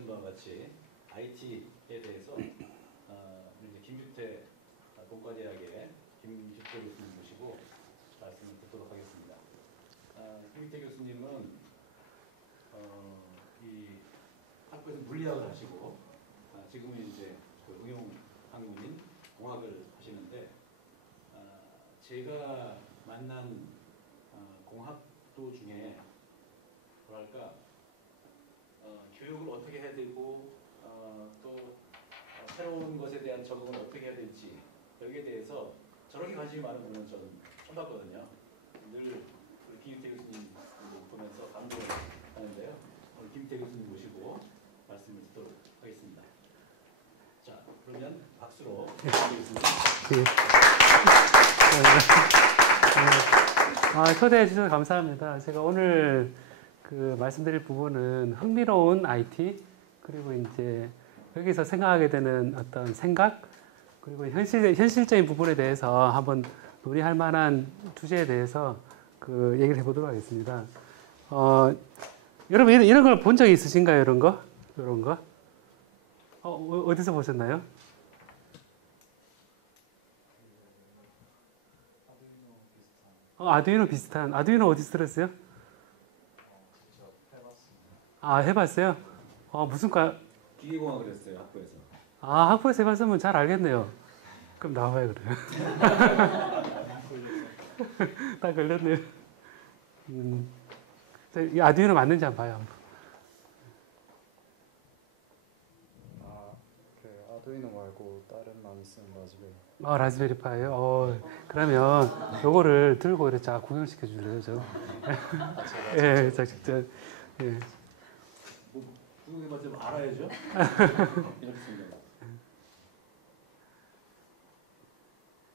아시는 바와 같이 IT에 대해서 이제 김규태 공과대학의 김규태 교수님 모시고 말씀을 듣도록 하겠습니다. 김규태 교수님은 이 학부에서 물리학을 하시고 지금은 이제 그 응용학문인 공학을 하시는데 제가 만난 공학도 중에 뭐랄까 교육을 어떻게 해야 되고 또 새로운 것에 대한 적응을 어떻게 해야 될지 여기에 대해서 저렇게 관심이 많은 분은 저는 처음 봤거든요. 늘 우리 김규태 교수님 보면서 감동을 하는데요. 오늘 김규태 교수님 모시고 말씀을 듣도록 하겠습니다. 자, 그러면 박수로 김규태 교수님. 초대해 주셔서 감사합니다. 제가 오늘 말씀드릴 부분은 흥미로운 IT 그리고 이제 여기서 생각하게 되는 어떤 생각 그리고 현실적인 부분에 대해서 한번 논의할 만한 주제에 대해서 얘기를 해보도록 하겠습니다. 여러분 이런 걸 본 적이 있으신가요? 이런 거? 어디서 보셨나요? 아두이노 비슷한. 아두이노 어디서 들었어요? 해봤어요? 무슨 과? 기계공학을 했어요, 학부에서. 학부에서 해봤으면 잘 알겠네요. 그럼 나와봐요, 그래요. 딱 걸렸네요. 이 아두이노 맞는지 한번 봐요. 아두이노 말고 다른 많이 쓰는 라즈베리. 라즈베리 파이요? 그러면 요거를 들고 이렇게 구경시켜 줄래요, 저? 예, 직접. 예. 구경해봤자 알아야죠. 이렇습니다.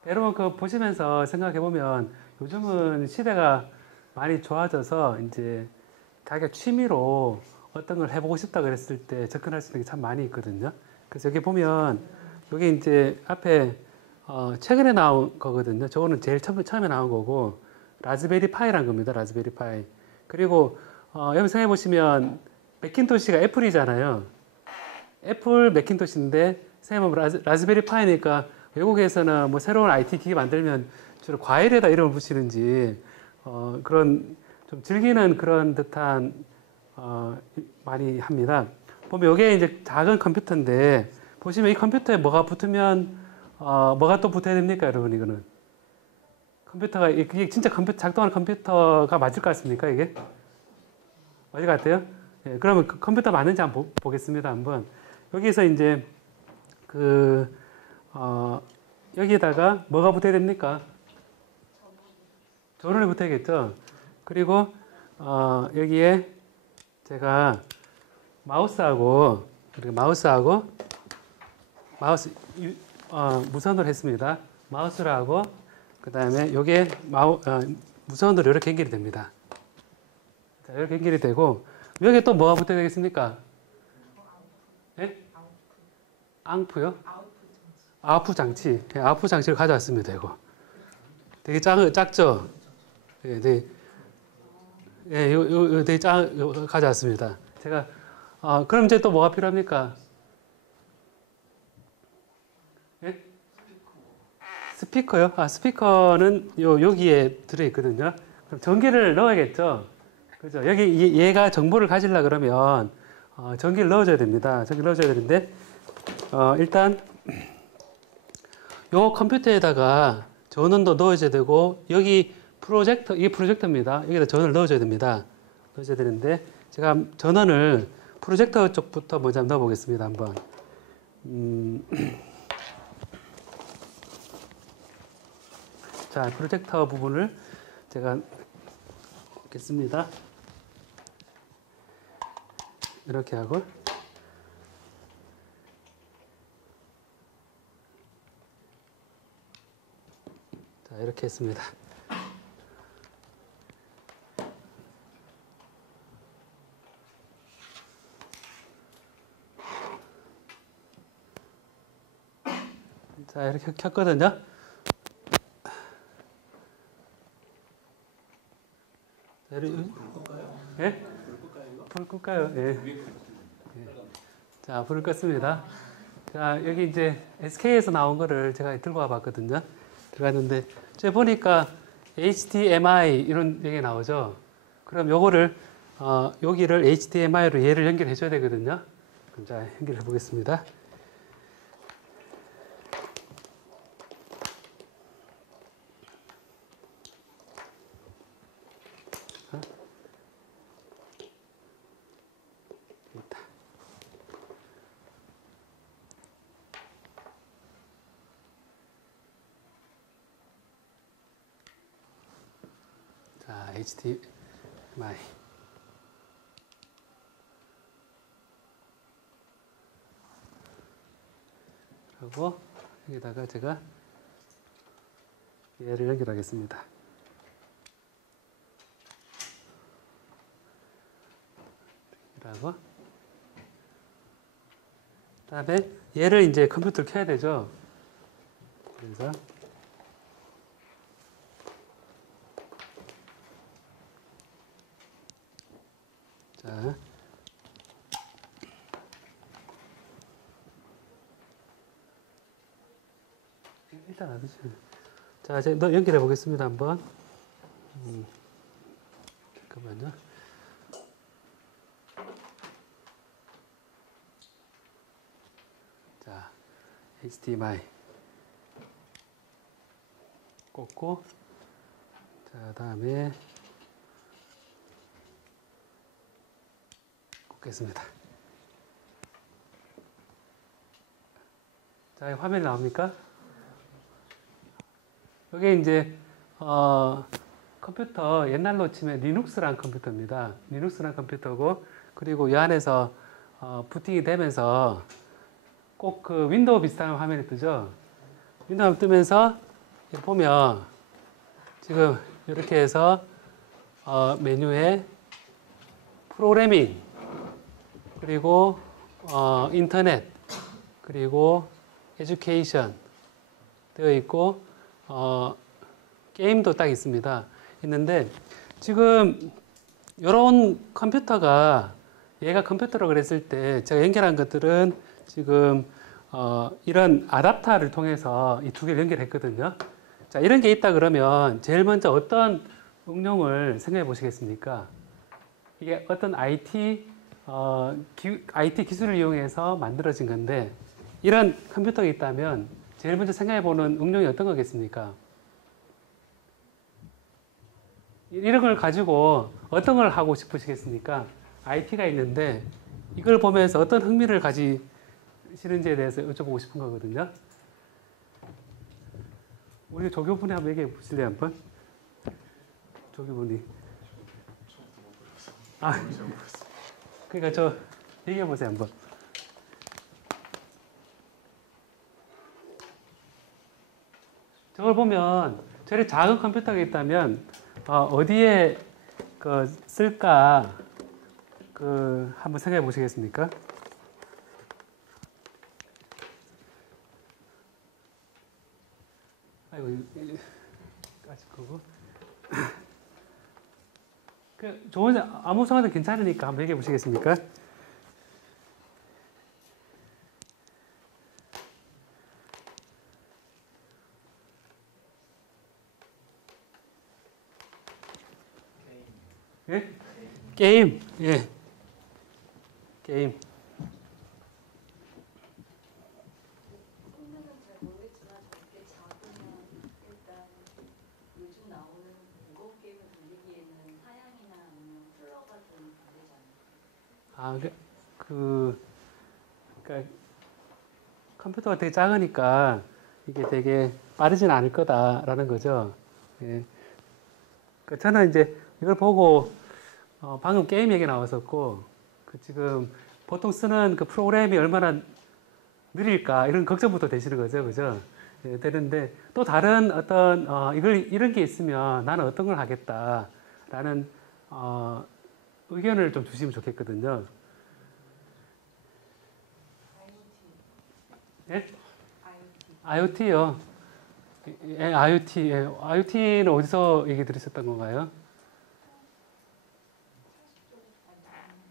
여러분 보시면서 생각해 보면 요즘은 시대가 많이 좋아져서 이제 자기가 취미로 어떤 걸 해보고 싶다 그랬을 때 접근할 수 있는 게 참 많이 있거든요. 그래서 여기 보면 여기 이제 앞에 최근에 나온 거거든요. 저거는 제일 처음에 나온 거고 라즈베리 파이란 겁니다. 라즈베리 파이. 그리고 여기 생각해 보시면 맥킨토시가 애플이잖아요. 애플 맥킨토시인데 생각해보면 라즈베리 파이니까 외국에서는 뭐 새로운 IT 기기 만들면 주로 과일에다 이름을 붙이는지 그런 좀 즐기는 그런 듯한 많이 합니다. 보면 이게 이제 작은 컴퓨터인데 보시면 이 컴퓨터에 뭐가 붙으면 뭐가 또 붙어야 됩니까, 여러분? 이거는 컴퓨터가 이게 진짜 작동하는 컴퓨터가 맞을 것 같습니까? 이게 맞을 것 같아요? 예, 그러면 컴퓨터 맞는지 한번 보겠습니다. 한번 여기서 이제 여기에다가 뭐가 붙어야 됩니까? 전원이 붙어야겠죠. 그리고 여기에 제가 마우스 무선으로 했습니다. 마우스를 하고 그 다음에 요게 무선으로 이렇게 연결이 됩니다. 자, 이렇게 연결이 되고 여기에 또 뭐가 붙어야 되겠습니까? 예? 앙프요? 아웃풋 장치. 아웃풋 장치를 가져왔습니다. 이거 되게 작죠? 예, 되게 가져왔습니다. 제가 그럼 이제 또 뭐가 필요합니까? 예? 스피커요? 스피커는 여기에 들어있거든요. 그럼 전기를 넣어야겠죠? 그죠? 여기 얘가 정보를 가지려 그러면 전기를 넣어줘야 됩니다. 전기를 넣어줘야 되는데 일단 요 컴퓨터에다가 전원도 넣어줘야 되고 여기 이게 프로젝터입니다. 여기다 전원을 넣어줘야 됩니다. 넣어줘야 되는데 제가 전원을 프로젝터 쪽부터 먼저 넣어 보겠습니다. 한번 자, 프로젝터 부분을 제가 넣겠습니다. 이렇게 하고 자, 이렇게 했습니다. 자, 이렇게 켰거든요. 자, 불 끌까요? 예? 불 끌까요, 이거? 불 끌까요? 예. 위에 자, 불을 껐습니다. 자, 여기 이제 SK에서 나온 거를 제가 들고 와 봤거든요. 들어갔는데, 제가 보니까 HDMI 이런 얘기 나오죠. 그럼 요거를, 여기를 HDMI로 얘를 연결해 줘야 되거든요. 그럼 자, 연결해 보겠습니다. 자, HDMI. 그리고 여기다가 제가 얘를 연결하겠습니다. 라고. 그다음에 얘를 이제 컴퓨터를 켜야 되죠. 그래서 자, 일단 놔두세요. 자, 이제 너 연결해 보겠습니다. 한번. 잠깐만요. 자, HDMI 꽂고, 자, 다음에 꽂겠습니다. 자, 화면이 나옵니까? 이게 이제 컴퓨터 옛날로 치면 리눅스란 컴퓨터입니다. 리눅스란 컴퓨터고, 그리고 이 안에서 부팅이 되면서 꼭 그 윈도우 비슷한 화면이 뜨죠. 윈도우 뜨면서 보면 지금 이렇게 해서 메뉴에 프로그래밍, 그리고 인터넷, 그리고 에듀케이션 되어 있고, 게임도 딱 있습니다. 있는데, 지금 이런 컴퓨터가, 얘가 컴퓨터라고 그랬을 때 제가 연결한 것들은 지금 이런 아답터를 통해서 이 두 개를 연결했거든요. 자, 이런 게 있다 그러면 제일 먼저 어떤 응용을 생각해 보시겠습니까? 이게 어떤 IT 기술을 이용해서 만들어진 건데, 이런 컴퓨터가 있다면 제일 먼저 생각해 보는 응용이 어떤 거겠습니까? 이런 걸 가지고 어떤 걸 하고 싶으시겠습니까? IT가 있는데 이걸 보면서 어떤 흥미를 가지시는지에 대해서 여쭤보고 싶은 거거든요. 우리 조교분이 한번 얘기해 보실래요, 한번? 조교분이. 그러니까 저 얘기해 보세요, 한번. 저걸 보면 저리 작은 컴퓨터가 있다면 어디에 쓸까 한번 생각해 보시겠습니까? 아이고, 까짓 거고. 좋은 아무 상황도 괜찮으니까 한번 얘기해 보시겠습니까? 예? 게임. 예. 게임. 성능은 잘 모르겠지만 저렇게 작으면 일단 요즘 나오는 무거운 게임을 돌리기에는 사양이나 아니면 쿨러가 좀 다르잖아요. 그러니까 컴퓨터가 되게 작으니까 이게 되게 빠르진 않을 거다라는 거죠. 예. 저는 이제 이걸 보고 방금 게임 얘기 나왔었고, 지금 보통 쓰는 그 프로그램이 얼마나 느릴까 이런 걱정부터 되시는 거죠, 그죠? 예, 되는데 또 다른 어떤 이런 게 있으면 나는 어떤 걸 하겠다라는 의견을 좀 주시면 좋겠거든요. 예? IoT요. 예, IoT. 예. IoT는 어디서 얘기 들으셨던 건가요?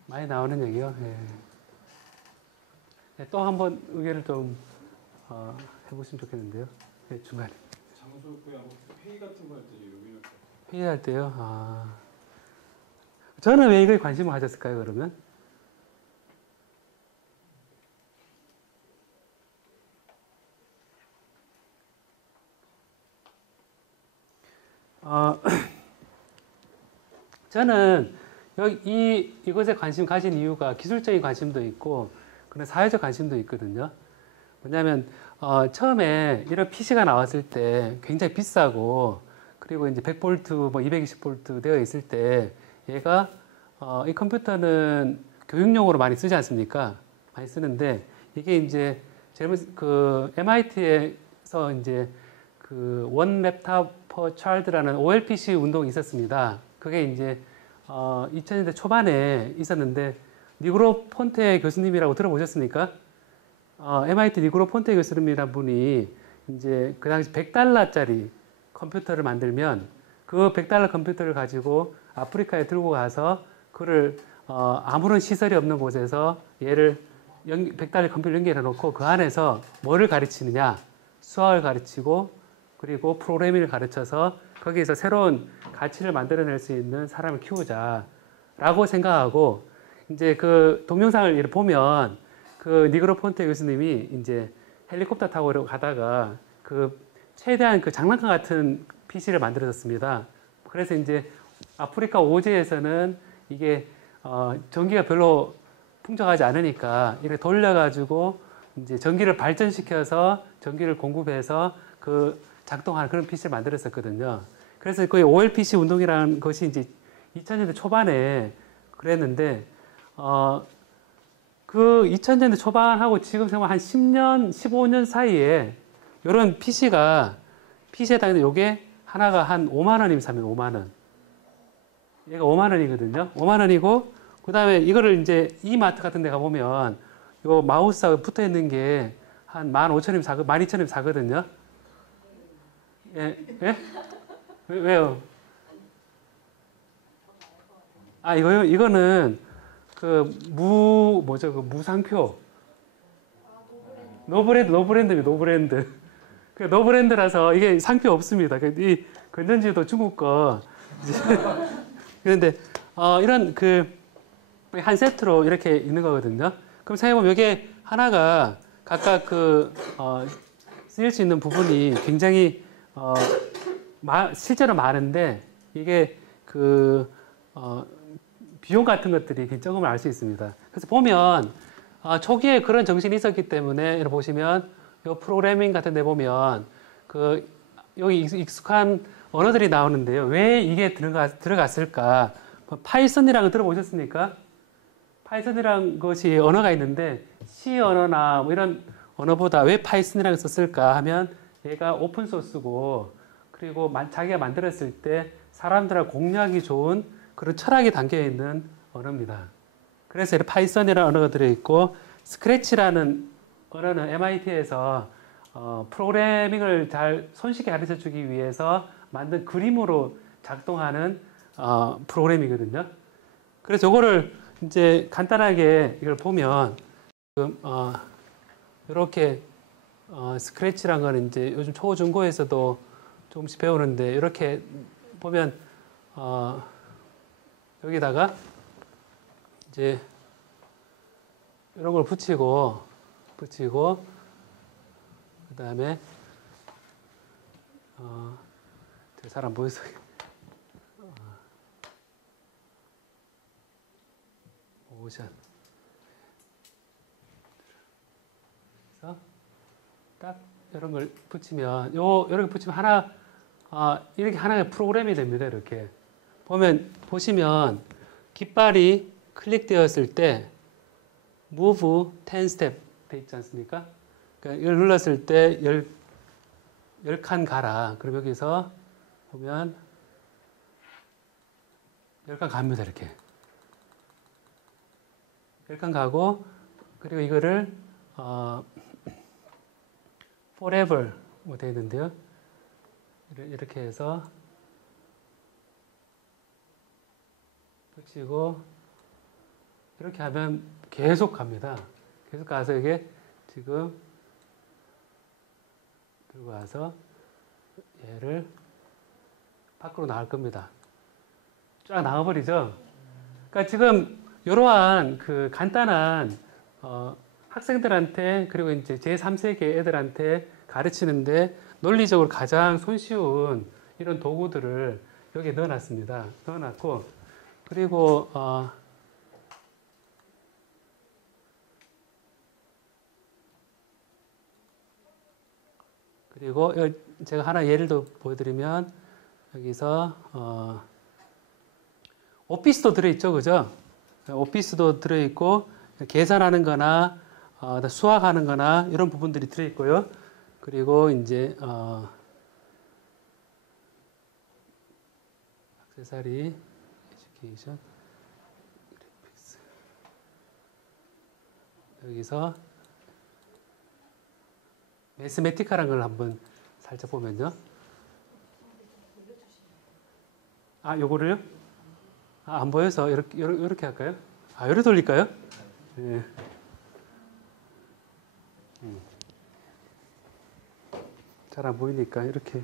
많이 나오는 얘기요. 예. 네, 또 한번 의견을 좀 해보시면 좋겠는데요. 네, 중간에. 장소 구하고 회의 같은 거 할 때 여기는 회의할 때요. 저는 왜 이거에 관심을 가졌을까요, 그러면? 저는 이것에 관심 가진 이유가 기술적인 관심도 있고 그런 사회적 관심도 있거든요. 왜냐하면 처음에 이런 PC가 나왔을 때 굉장히 비싸고 그리고 이제 100V, 뭐 220V 되어 있을 때 얘가 이 컴퓨터는 교육용으로 많이 쓰지 않습니까? 많이 쓰는데 이게 이제 그 MIT에서 이제 그 원 랩탑 퍼 차일드라는 OLPC 운동이 있었습니다. 그게 이제 2000년대 초반에 있었는데 니그로 폰테 교수님이라고 들어보셨습니까? MIT 니그로 폰테 교수님이란 분이 이제 그 당시 $100짜리 컴퓨터를 만들면 그 $100 컴퓨터를 가지고 아프리카에 들고 가서 그를 아무런 시설이 없는 곳에서 얘를 $100 컴퓨터를 연결해 놓고 그 안에서 뭐를 가르치느냐 수학을 가르치고 그리고 프로그래밍을 가르쳐서 거기에서 새로운 가치를 만들어낼 수 있는 사람을 키우자라고 생각하고 이제 그 동영상을 보면 그 니그로 폰테 교수님이 이제 헬리콥터 타고 가다가 그 최대한 그 장난감 같은 PC를 만들어졌습니다. 그래서 이제 아프리카 오지에서는 이게 전기가 별로 풍족하지 않으니까 이렇게 돌려가지고 이제 전기를 발전시켜서 전기를 공급해서 그 작동하는 그런 PC를 만들었었거든요. 그래서 거의 OLPC 운동이라는 것이 이제 2000년대 초반에 그랬는데 그 2000년대 초반하고 지금 생각 한 10년, 15년 사이에 이런 PC에 해당되는 요게 하나가 한 5만 원이면 사면 5만 원. 얘가 5만 원이거든요. 5만 원이고 그 다음에 이거를 이제 이마트 같은 데 가보면 요 마우스하고 붙어 있는 게 한 15,000원이면 12,000원이면 사거든요. 예? 예? 왜요? 이거요? 이거는 뭐죠? 그 무상표. 노브랜드. 그 노브랜드라서 이게 상표 없습니다. 이 건전지도 중국 거. 그런데, 이런 한 세트로 이렇게 있는 거거든요. 그럼 생각해보면 이게 하나가 각각 쓰일 수 있는 부분이 굉장히, 실제로 많은데 이게 비용 같은 것들이 적음을 알 수 있습니다. 그래서 보면 초기에 그런 정신이 있었기 때문에 이렇게 보시면 요 프로그래밍 같은 데 보면 여기 익숙한 언어들이 나오는데요. 왜 이게 들어갔을까? 파이썬이라는 거 들어보셨습니까? 파이썬이라는 것이 언어가 있는데 C 언어나 뭐 이런 언어보다 왜 파이썬이라는 걸 썼을까 하면 얘가 오픈 소스고 그리고 자기가 만들었을 때 사람들하고 공유하기 좋은 그런 철학이 담겨 있는 언어입니다. 그래서 파이썬이라는 언어가 들어있고 스크래치라는 언어는 MIT에서 프로그래밍을 잘 손쉽게 가르쳐 주기 위해서 만든 그림으로 작동하는 프로그램이거든요. 그래서 이거를 이제 간단하게 이걸 보면 지금 이렇게 스크래치란 거는 이제 요즘 초중고에서도 조금씩 배우는데 이렇게 보면 여기다가 이제 이런 걸 붙이고 그 다음에 저 사람 보여서 오션 그래서 딱 이런 걸 붙이면 이렇게 붙이면 하나 이렇게 하나의 프로그램이 됩니다. 이렇게 보시면 깃발이 클릭되었을 때 move 10 step 돼 있지 않습니까? 그러니까 이걸 눌렀을 때 10칸 가라. 그럼 여기서 보면 10칸 갑니다. 이렇게 10칸 가고 그리고 이거를 forever 뭐 되어 있는데요. 이렇게 해서 붙이고 이렇게 하면 계속 갑니다. 계속 가서 이게 지금 들고 와서 얘를 밖으로 나갈 겁니다. 쫙 나가버리죠. 그러니까 지금 이러한 그 간단한 학생들한테 그리고 이제 제3세계 애들한테 가르치는데 논리적으로 가장 손쉬운 이런 도구들을 여기에 넣어놨습니다. 넣어놨고 그리고 그리고 제가 하나 예를 더 보여드리면 여기서 오피스도 들어있죠, 그죠? 오피스도 들어있고 계산하는 거나 수학하는 거나 이런 부분들이 들어있고요. 그리고 이제 액세서리, 에듀케이션, 그래픽스 여기서 매스메티카라는 걸 한번 살짝 보면요. 아, 요거를요? 아, 안 보여서 이렇게 할까요? 아, 요렇게 돌릴까요? 네. 잘 안 보이니까 이렇게.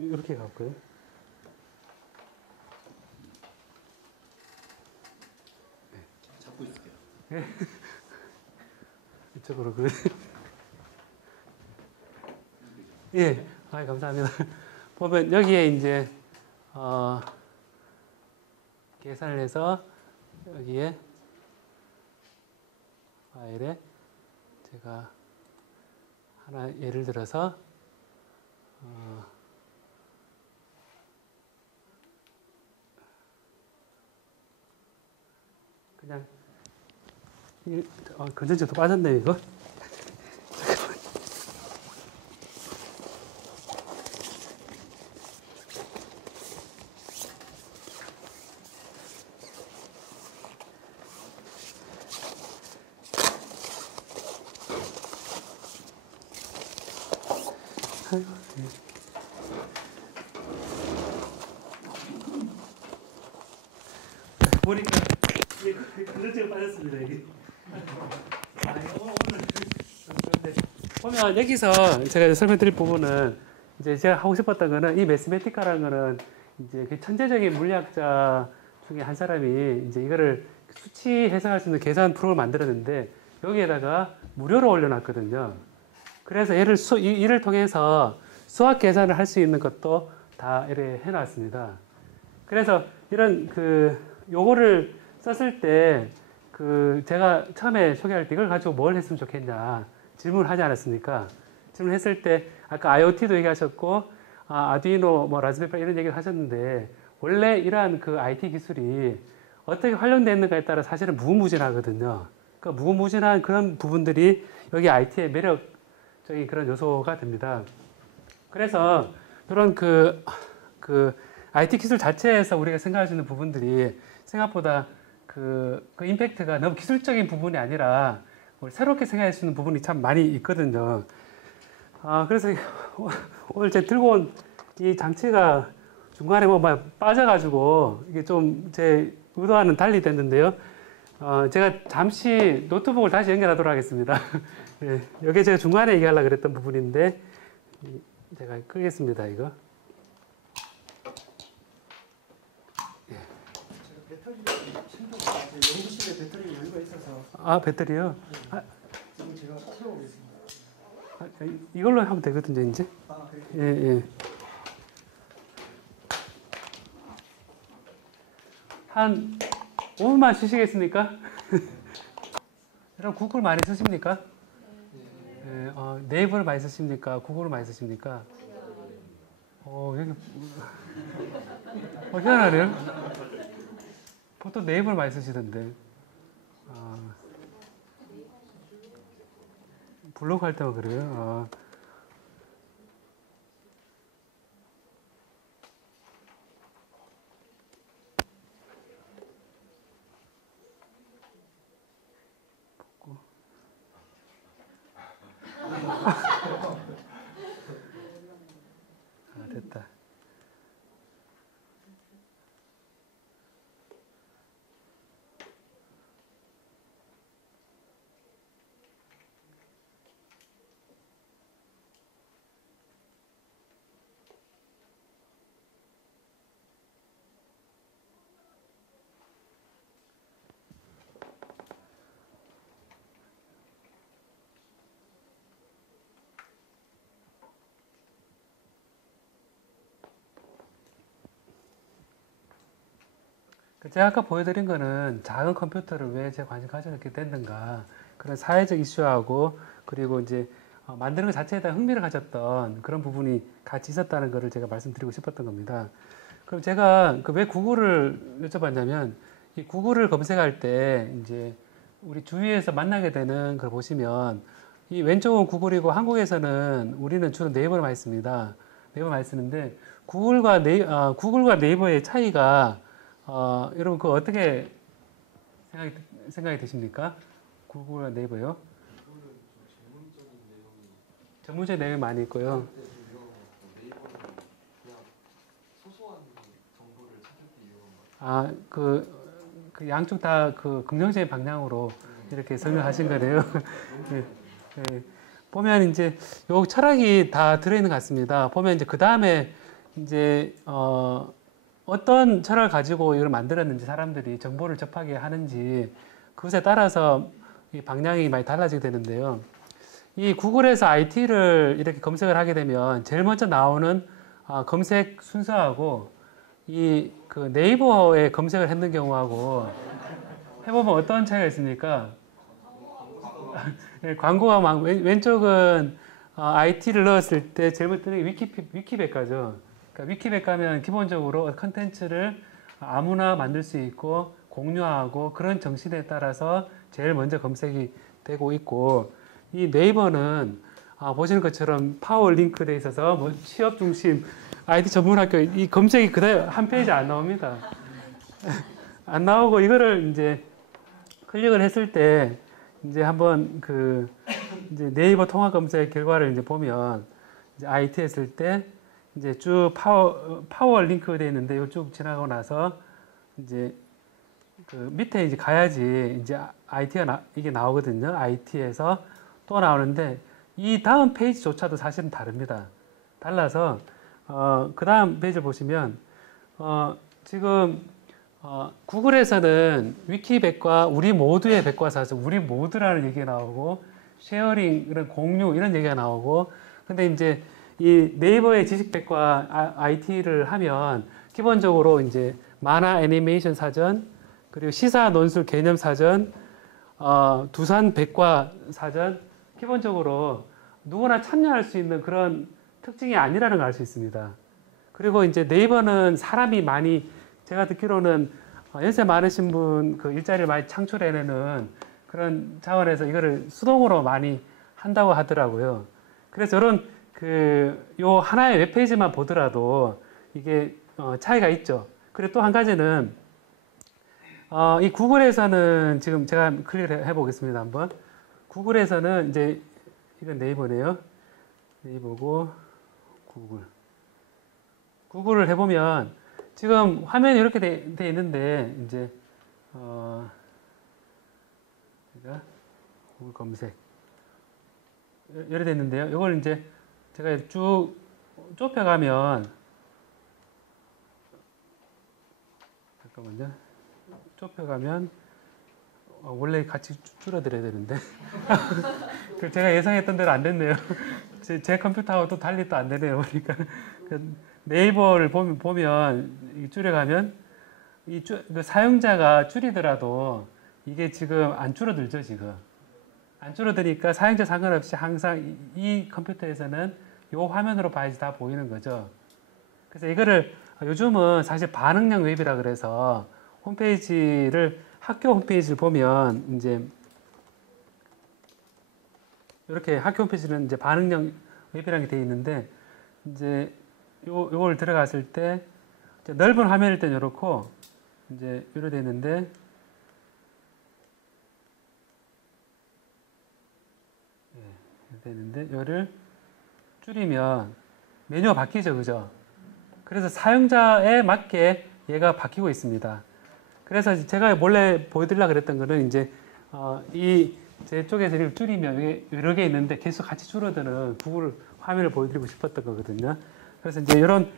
이렇게 갈까요? 잡고 있을게요. 이쪽으로 그. 예, 아, 감사합니다. 보면 여기에 이제 계산을 해서 여기에 파일에 제가 하나 예를 들어서 그냥 건전지도 빠졌네요 이거. 보니까 건전지가 빠졌습니다 이게. 보면 여기서 제가 설명드릴 부분은 이제 제가 하고 싶었던 거는 이 매스메티카라는 거는 이제 그 천재적인 물리학자 중에 한 사람이 이제 이거를 수치 해석할 수 있는 계산 프로그램을 만들었는데 여기에다가 무료로 올려놨거든요. 그래서 이를 통해서 수학 계산을 할 수 있는 것도 다 이렇게 해놨습니다. 그래서 이런 요거를 썼을 때 제가 처음에 소개할 때 이걸 가지고 뭘 했으면 좋겠냐 질문을 하지 않았습니까? 질문했을 때 아까 IoT도 얘기하셨고 아두이노 뭐 라즈베리 이런 얘기를 하셨는데 원래 이러한 IT 기술이 어떻게 활용되는가에 따라 사실은 무궁무진하거든요. 그러니까 무궁무진한 그런 부분들이 여기 IT의 매력적인 그런 요소가 됩니다. 그래서 그런 IT 기술 자체에서 우리가 생각할 수 있는 부분들이 생각보다 그 임팩트가 너무 기술적인 부분이 아니라 새롭게 생각할 수 있는 부분이 참 많이 있거든요. 그래서 오늘 제가 들고 온 이 장치가 중간에 막 빠져가지고 이게 좀 제 의도와는 달리 됐는데요. 제가 잠시 노트북을 다시 연결하도록 하겠습니다. 예, 여기 제가 중간에 얘기하려고 그랬던 부분인데 제가 끄겠습니다, 이거. 연구실에 배터리 여유가 있어서. 아, 배터리요? 지금 제가 태워보겠습니다. 이걸로 하면 되거든요, 이제. 그래요? 예, 예. 한 5분만 쉬시겠습니까? 여러분 구글 많이 쓰십니까? 네. 네이버를 많이 쓰십니까? 구글을 많이 쓰십니까? 여기 희한하네요. 보통 네이버를 많이 쓰시던데. 블로그 할 때만 그래요? 됐다. 제가 아까 보여드린 거는 작은 컴퓨터를 왜 제가 관심 가져게 됐는가 그런 사회적 이슈하고 그리고 이제 만드는 것 자체에 대한 흥미를 가졌던 그런 부분이 같이 있었다는 것을 제가 말씀드리고 싶었던 겁니다. 그럼 제가 왜 구글을 여쭤봤냐면 이 구글을 검색할 때 이제 우리 주위에서 만나게 되는 걸 보시면 이 왼쪽은 구글이고 한국에서는 우리는 주로 네이버를 많이 씁니다. 네이버 많이 쓰는데 구글과 네이버의 차이가 여러분 그거 어떻게 생각이 드십니까? 구글과 네이버요? 전문적인 내용이 많이 있고요. 그 양쪽 다 그 긍정적인 방향으로 이렇게 설명하신 거네요. 네, 네. 보면 이제 요 철학이 다 들어있는 것 같습니다. 보면 이제 그 다음에 이제 어떤 철학을 가지고 이걸 만들었는지 사람들이 정보를 접하게 하는지 그것에 따라서 이 방향이 많이 달라지게 되는데요. 이 구글에서 IT를 이렇게 검색을 하게 되면 제일 먼저 나오는 검색 순서하고 이 그 네이버에 검색을 했는 경우하고 해보면 어떤 차이가 있습니까? 광고가 막 왼쪽은 IT를 넣었을 때 제일 먼저 뜨는 게 위키백과죠. 그러니까 위키백과면 기본적으로 컨텐츠를 아무나 만들 수 있고 공유하고 그런 정신에 따라서 제일 먼저 검색이 되고 있고 이 네이버는 보시는 것처럼 파워 링크돼 있어서 뭐 취업 중심 IT 전문학교 이 검색이 그대로 한 페이지 안 나옵니다. 안 나오고 이거를 이제 클릭을 했을 때 이제 한번 이제 네이버 통합 검색 결과를 이제 보면 이제 IT 했을 때 이제 쭉 파워 링크 돼 있는데 요 쭉 지나가고 나서 이제 그 밑에 이제 가야지 이제 IT가 이게 나오거든요. IT에서 또 나오는데 이 다음 페이지조차도 사실은 다릅니다. 달라서 그 다음 페이지를 보시면 지금 구글에서는 위키백과 우리 모두의 백과사죠. 우리 모두라는 얘기가 나오고 쉐어링 이런 공유 이런 얘기가 나오고 근데 이제 이 네이버의 지식백과 IT를 하면 기본적으로 이제 만화 애니메이션 사전 그리고 시사 논술 개념 사전 두산 백과 사전 기본적으로 누구나 참여할 수 있는 그런 특징이 아니라는 걸 알 수 있습니다. 그리고 이제 네이버는 사람이 많이 제가 듣기로는 연세 많으신 분 그 일자리를 많이 창출해내는 그런 차원에서 이거를 수동으로 많이 한다고 하더라고요. 그래서 이런 요 하나의 웹페이지만 보더라도 이게 차이가 있죠. 그리고 또 한 가지는 이 구글에서는 지금 제가 클릭을 해보겠습니다. 한번 구글에서는 이제 이건 네이버네요. 네이버고 구글을 해보면 지금 화면이 이렇게 돼 있는데 이제 제가 구글 검색 이렇게 돼 있는데요. 이걸 이제 제가 쭉 좁혀가면 잠깐만요. 좁혀가면 원래 같이 줄여드려야 되는데 제가 예상했던 대로 안 됐네요. 제 컴퓨터하고 또 달리 또 안 되네요. 보니까 네이버를 보면 줄여가면 그 사용자가 줄이더라도 이게 지금 안 줄어들죠. 지금 안 줄어드니까 사용자 상관없이 항상 이 컴퓨터에서는 이 화면으로 봐야지 다 보이는 거죠. 그래서 이거를 요즘은 사실 반응형 웹이라 그래서 학교 홈페이지를 보면 이제 이렇게 학교 홈페이지는 이제 반응형 웹이라는 게 되어 있는데 이제 요걸 들어갔을 때 넓은 화면일 땐 이렇고 이제 이렇게 되어 있는데 이거를 줄이면 메뉴가 바뀌죠, 그죠? 그래서 사용자에 맞게 얘가 바뀌고 있습니다. 그래서 제가 몰래 보여드리려고 그랬던 거는 이제 제 쪽에서 이걸 줄이면 이게 여러 개 있는데 계속 같이 줄어드는 구글 화면을 보여드리고 싶었던 거거든요. 그래서 이제 이런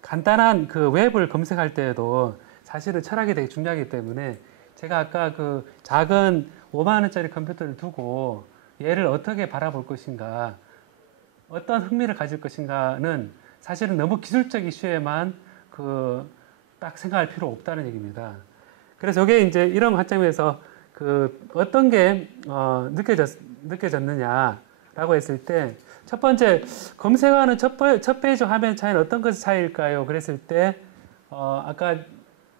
간단한 웹을 검색할 때에도 사실은 철학이 되게 중요하기 때문에 제가 아까 작은 5만 원짜리 컴퓨터를 두고 얘를 어떻게 바라볼 것인가, 어떤 흥미를 가질 것인가는 사실은 너무 기술적 이슈에만 딱 생각할 필요 없다는 얘기입니다. 그래서 이게 이제 이런 관점에서 그 어떤 게 느껴졌느냐라고 했을 때 첫 번째 검색하는 첫 페이지 화면 차이는 어떤 것의 차이일까요? 그랬을 때 아까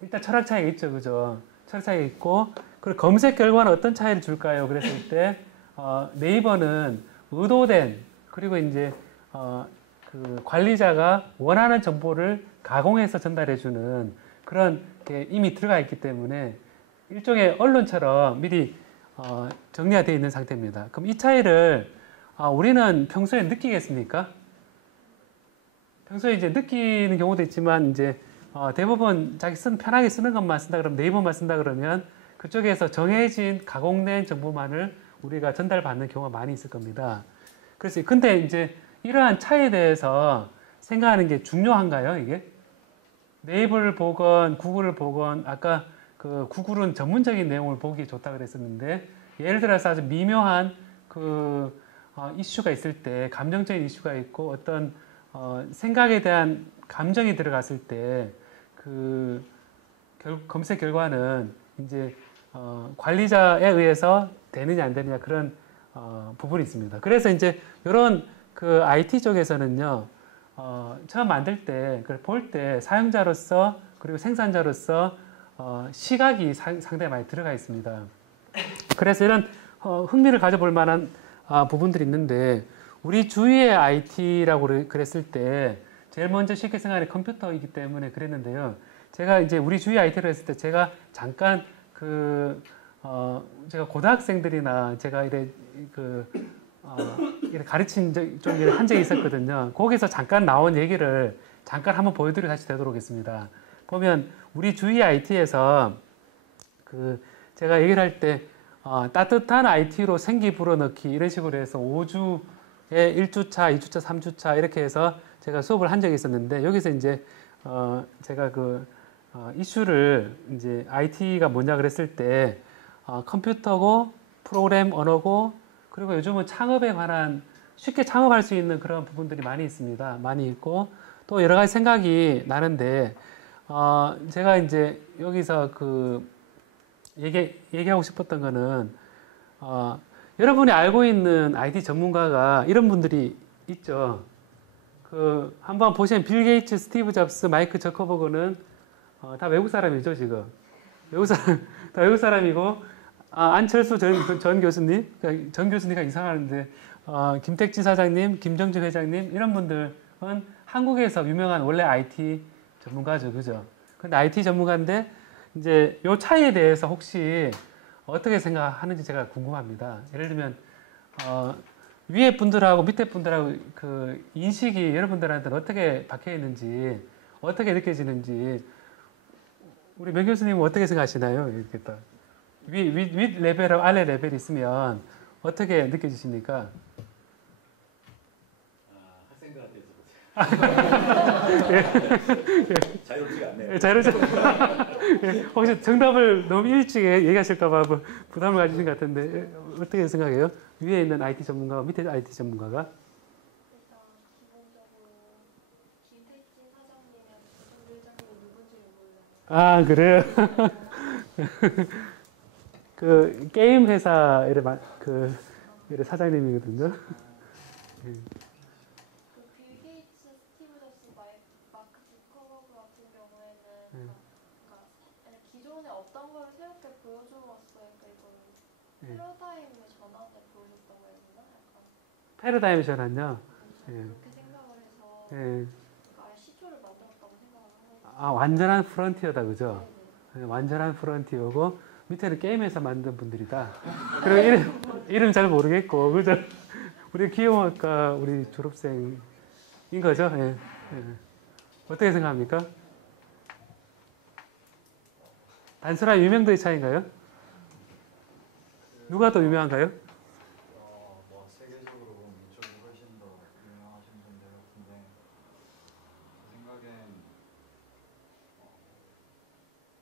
일단 철학 차이가 있죠, 그죠? 철학 차이가 있고 그리고 검색 결과는 어떤 차이를 줄까요? 그랬을 때 네이버는 의도된 그리고 이제 그 관리자가 원하는 정보를 가공해서 전달해주는 그런 게 이미 들어가 있기 때문에 일종의 언론처럼 미리 정리가 되어 있는 상태입니다. 그럼 이 차이를 우리는 평소에 느끼겠습니까? 평소에 이제 느끼는 경우도 있지만 이제 대부분 자기 편하게 쓰는 것만 쓴다 그러면 네이버만 쓴다 그러면 그쪽에서 정해진 가공된 정보만을 우리가 전달받는 경우가 많이 있을 겁니다. 그래서 근데 이제 이러한 차이에 대해서 생각하는 게 중요한가요, 이게? 네이버를 보건 구글을 보건 아까 그 구글은 전문적인 내용을 보기 좋다 그랬었는데 예를 들어서 아주 미묘한 그 이슈가 있을 때 감정적인 이슈가 있고 어떤 생각에 대한 감정이 들어갔을 때 그 검색 결과는 이제 관리자에 의해서 되느냐 안 되느냐 그런 부분이 있습니다. 그래서 이제 이런 그 IT 쪽에서는요 처음 만들 때 그걸 볼 때 사용자로서 그리고 생산자로서 시각이 상당히 많이 들어가 있습니다. 그래서 이런 흥미를 가져볼 만한 부분들이 있는데 우리 주위의 IT라고 그랬을 때 제일 먼저 쉽게 생각하는 컴퓨터이기 때문에 그랬는데요. 제가 이제 우리 주위 IT를 했을 때 제가 잠깐 제가 고등학생들이나 제가 이렇게 가르친 좀 한 적이 있었거든요. 거기서 잠깐 나온 얘기를 잠깐 한번 보여드리고 다시 되돌아오겠습니다. 보면 우리 주위 IT에서 제가 얘기를 할 때 따뜻한 IT로 생기 불어넣기 이런 식으로 해서 5주에 1주차, 2주차, 3주차 이렇게 해서 제가 수업을 한 적이 있었는데 여기서 이제 제가 이슈를 이제 IT가 뭐냐 그랬을 때 컴퓨터고 프로그램 언어고 그리고 요즘은 창업에 관한 쉽게 창업할 수 있는 그런 부분들이 많이 있습니다. 많이 있고 또 여러 가지 생각이 나는데 제가 이제 여기서 얘기하고 싶었던 거는 여러분이 알고 있는 IT 전문가가 이런 분들이 있죠. 한번 보시면 빌 게이츠, 스티브 잡스, 마이크 저커버그는 다 외국 사람이죠, 지금. 다 외국 사람이고 안철수 전 교수님, 그러니까 전 교수님가 이상하는데 김택지 사장님, 김정주 회장님 이런 분들은 한국에서 유명한 원래 IT 전문가죠, 그죠? 근데 IT 전문가인데 이제 요 차이에 대해서 혹시 어떻게 생각하는지 제가 궁금합니다. 예를 들면 위에 분들하고 밑에 분들하고 그 인식이 여러분들한테는 어떻게 박혀 있는지 어떻게 느껴지는지 우리 명 교수님은 어떻게 생각하시나요? 이렇게 딱 윗 레벨하고 아래 레벨이 있으면 어떻게 느껴지십니까? 학생들한테 자유롭지가 않네요. 자유롭지. 혹시 정답을 너무 일찍 얘기하실까봐 부담을 가지신 것 같은데 어떻게 생각해요? 위에 있는 IT 전문가와 밑에 IT 전문가가? 일단 기본적으로 김택진 사장님이랑 김정주 회장님이 누군지를 몰라요. 아, 그래요? 그 게임 회사 이래 사장님이거든요. 빌 게이츠, 스티브 잡스, 마크 주커버그 같은 경우에는 그러니까 기존에 없던 걸 새롭게 보여줌으로써 이거는 패러다임의 전환을 보여줬다고 해야 되나? 약간 패러다임 전환요. 그렇게 생각을 해서 예. 아예 시초를 만들었다고 생각을 하거든요. 완전한 프론티어다, 그죠? 네네. 완전한 프론티어고 밑에는 게임에서 만든 분들이다. 그리고 이름 잘 모르겠고, 그죠? 우리 기용학과 우리 졸업생인 거죠? 예. 예. 어떻게 생각합니까? 단순한 유명도의 차이인가요? 누가 더 유명한가요? 세계적으로 보면 이쪽이 훨씬 더 유명하신 분들 같은데 제 생각엔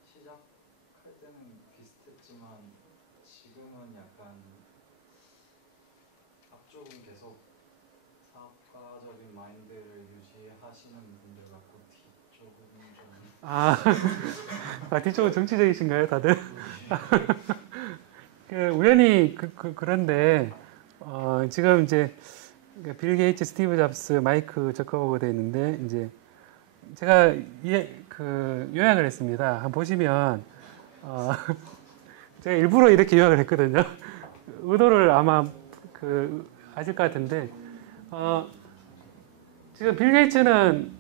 시작할 때는 비슷했지만 지금은 약간 앞쪽은 계속 사업가적인 마인드를 유지하시는 분들 같고 뒤쪽은 정치적이신가요, 다들? 우연히 그런데 지금 이제 빌 게이츠, 스티브 잡스, 마이크 저커버그 돼 있는데 이제 제가 요약을 했습니다. 한번 보시면 제가 일부러 이렇게 요약을 했거든요. 의도를 아마 아실 것 같은데 지금 빌 게이츠는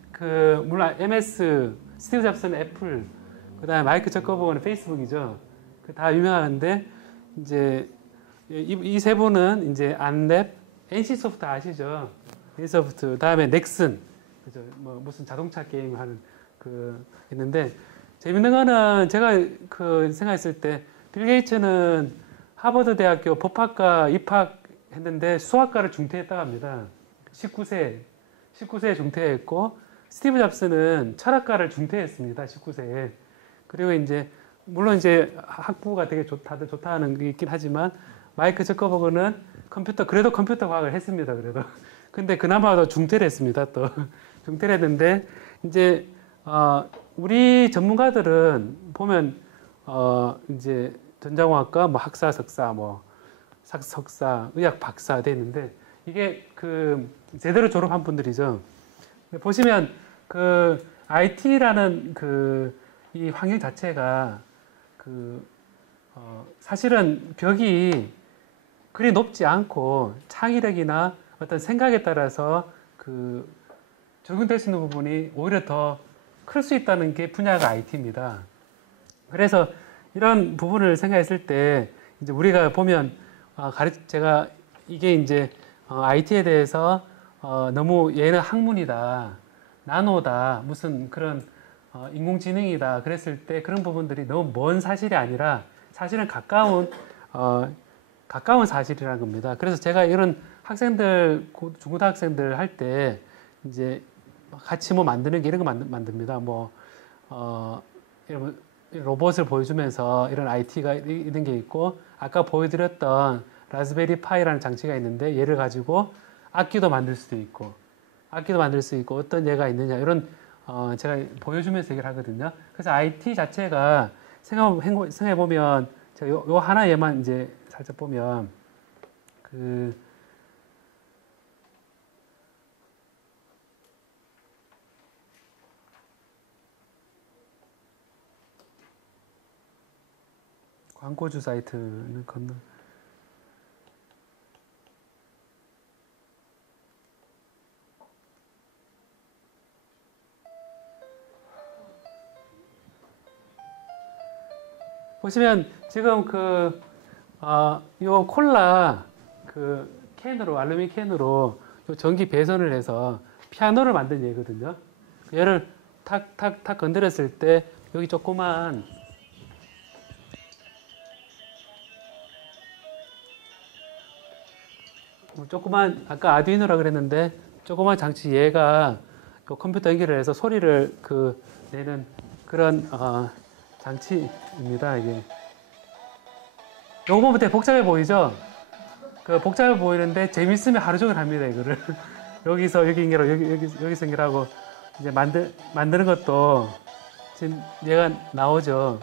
물론 MS, 스티브 잡스는 애플, 그다음에 마이크 저커버그는 페이스북이죠. 다 유명한데 이제 이 세 분은 이제 안랩, NC소프트 아시죠? NC소프트, 다음에 넥슨, 그죠? 뭐 무슨 자동차 게임 하는 있는데 재밌는 거는 제가 생각했을 때 빌 게이츠는 하버드 대학교 법학과 입학했는데 수학과를 중퇴했다고 합니다. 19세에 중퇴했고 스티브 잡스는 철학과를 중퇴했습니다. 19세에. 그리고 이제 물론 이제 학부가 되게 다들 좋다는 게 있긴 하지만 마이크 저커버그는 그래도 컴퓨터 과학을 했습니다. 그래도. 근데 그나마 더 중퇴를 했습니다. 또 중퇴를 했는데 이제 우리 전문가들은 보면 이제 전자공학과 뭐 학사, 석사, 뭐 석사, 의학 박사 돼 있는데 이게 제대로 졸업한 분들이죠. 보시면 IT라는 이 환경 자체가 사실은 벽이 그리 높지 않고 창의력이나 어떤 생각에 따라서 적용될 수 있는 부분이 오히려 더 클 수 있다는 게 분야가 IT입니다. 그래서 이런 부분을 생각했을 때 이제 우리가 보면 제가 이게 이제 IT에 대해서 너무 얘는 학문이다, 나노다, 무슨 그런 인공지능이다 그랬을 때 그런 부분들이 너무 먼 사실이 아니라 사실은 가까운 사실이라는 겁니다. 그래서 제가 이런 학생들, 중고등학생들 할 때 이제 같이 뭐 만드는 게 이런 거 만듭니다. 이런 로봇을 보여주면서 이런 IT가 이런 게 있고 아까 보여드렸던 라즈베리 파이라는 장치가 있는데 얘를 가지고 악기도 만들 수도 있고 어떤 예가 있느냐 이런 제가 보여주면서 얘기를 하거든요. 그래서 IT 자체가 생각해 보면 제가 요 하나 예만 이제 살짝 보면 광고주 사이트는 건너 보시면 지금 요 콜라 캔으로 알루미늄 캔으로 요 전기 배선을 해서 피아노를 만든 예거든요. 얘를 탁탁탁 건드렸을 때 여기 조그만 아까 아두이노라 그랬는데 조그만 장치 얘가 컴퓨터 연결을 해서 소리를 내는 그런 장치입니다. 이게 요거 보면 되게 복잡해 보이죠? 복잡해 보이는데 재밌으면 하루 종일 합니다. 이거를 여기서 여기 연결하고 여기서 연결하고 이제 만드는 것도 지금 얘가 나오죠.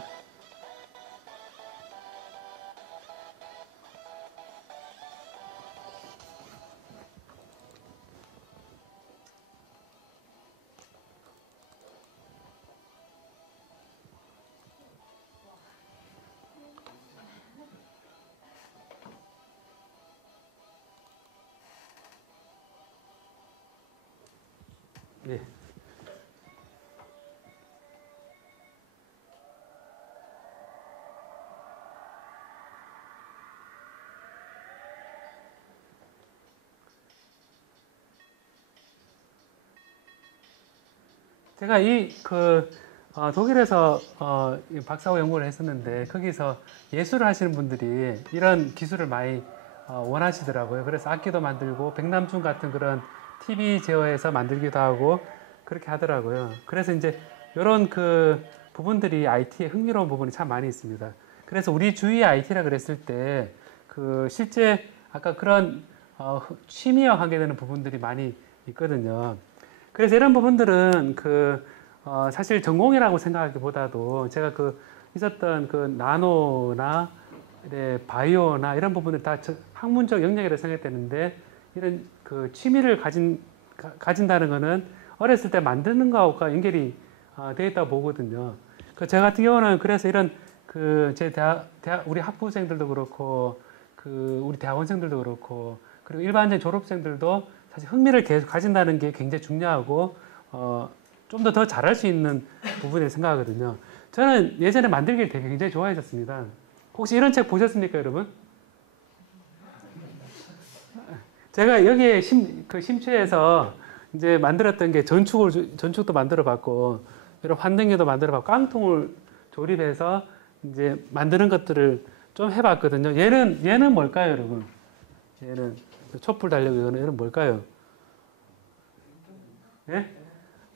예. 제가 독일에서 박사후 연구를 했었는데 거기서 예술을 하시는 분들이 이런 기술을 많이 원하시더라고요. 그래서 악기도 만들고 백남준 같은 그런 TV 제어해서 만들기도 하고 그렇게 하더라고요. 그래서 이제 이런 부분들이 IT의 흥미로운 부분이 참 많이 있습니다. 그래서 우리 주위의 IT라 그랬을 때 실제 아까 그런 취미와 관계되는 부분들이 많이 있거든요. 그래서 이런 부분들은 사실 전공이라고 생각하기보다도 제가 있었던 나노나 바이오나 이런 부분을 다 학문적 영역이라고 생각했는데 이런 취미를 가진다는 거는 어렸을 때 만드는 거하고 연결이 되어 있다고 보거든요. 저 같은 경우는 그래서 이런 제 우리 학부생들도 그렇고 우리 대학원생들도 그렇고 그리고 일반적인 졸업생들도 사실 흥미를 계속 가진다는 게 굉장히 중요하고 좀 더 잘할 수 있는 부분이라고 생각하거든요. 저는 예전에 만들기를 되게 굉장히 좋아했었습니다. 혹시 이런 책 보셨습니까, 여러분? 제가 여기에 심취해서 이제 만들었던 게 전축도 만들어봤고, 이런 환등기도 만들어봤고, 깡통을 조립해서 이제 만드는 것들을 좀 해봤거든요. 얘는 뭘까요, 여러분? 얘는 촛불 달리고 얘는 뭘까요? 예?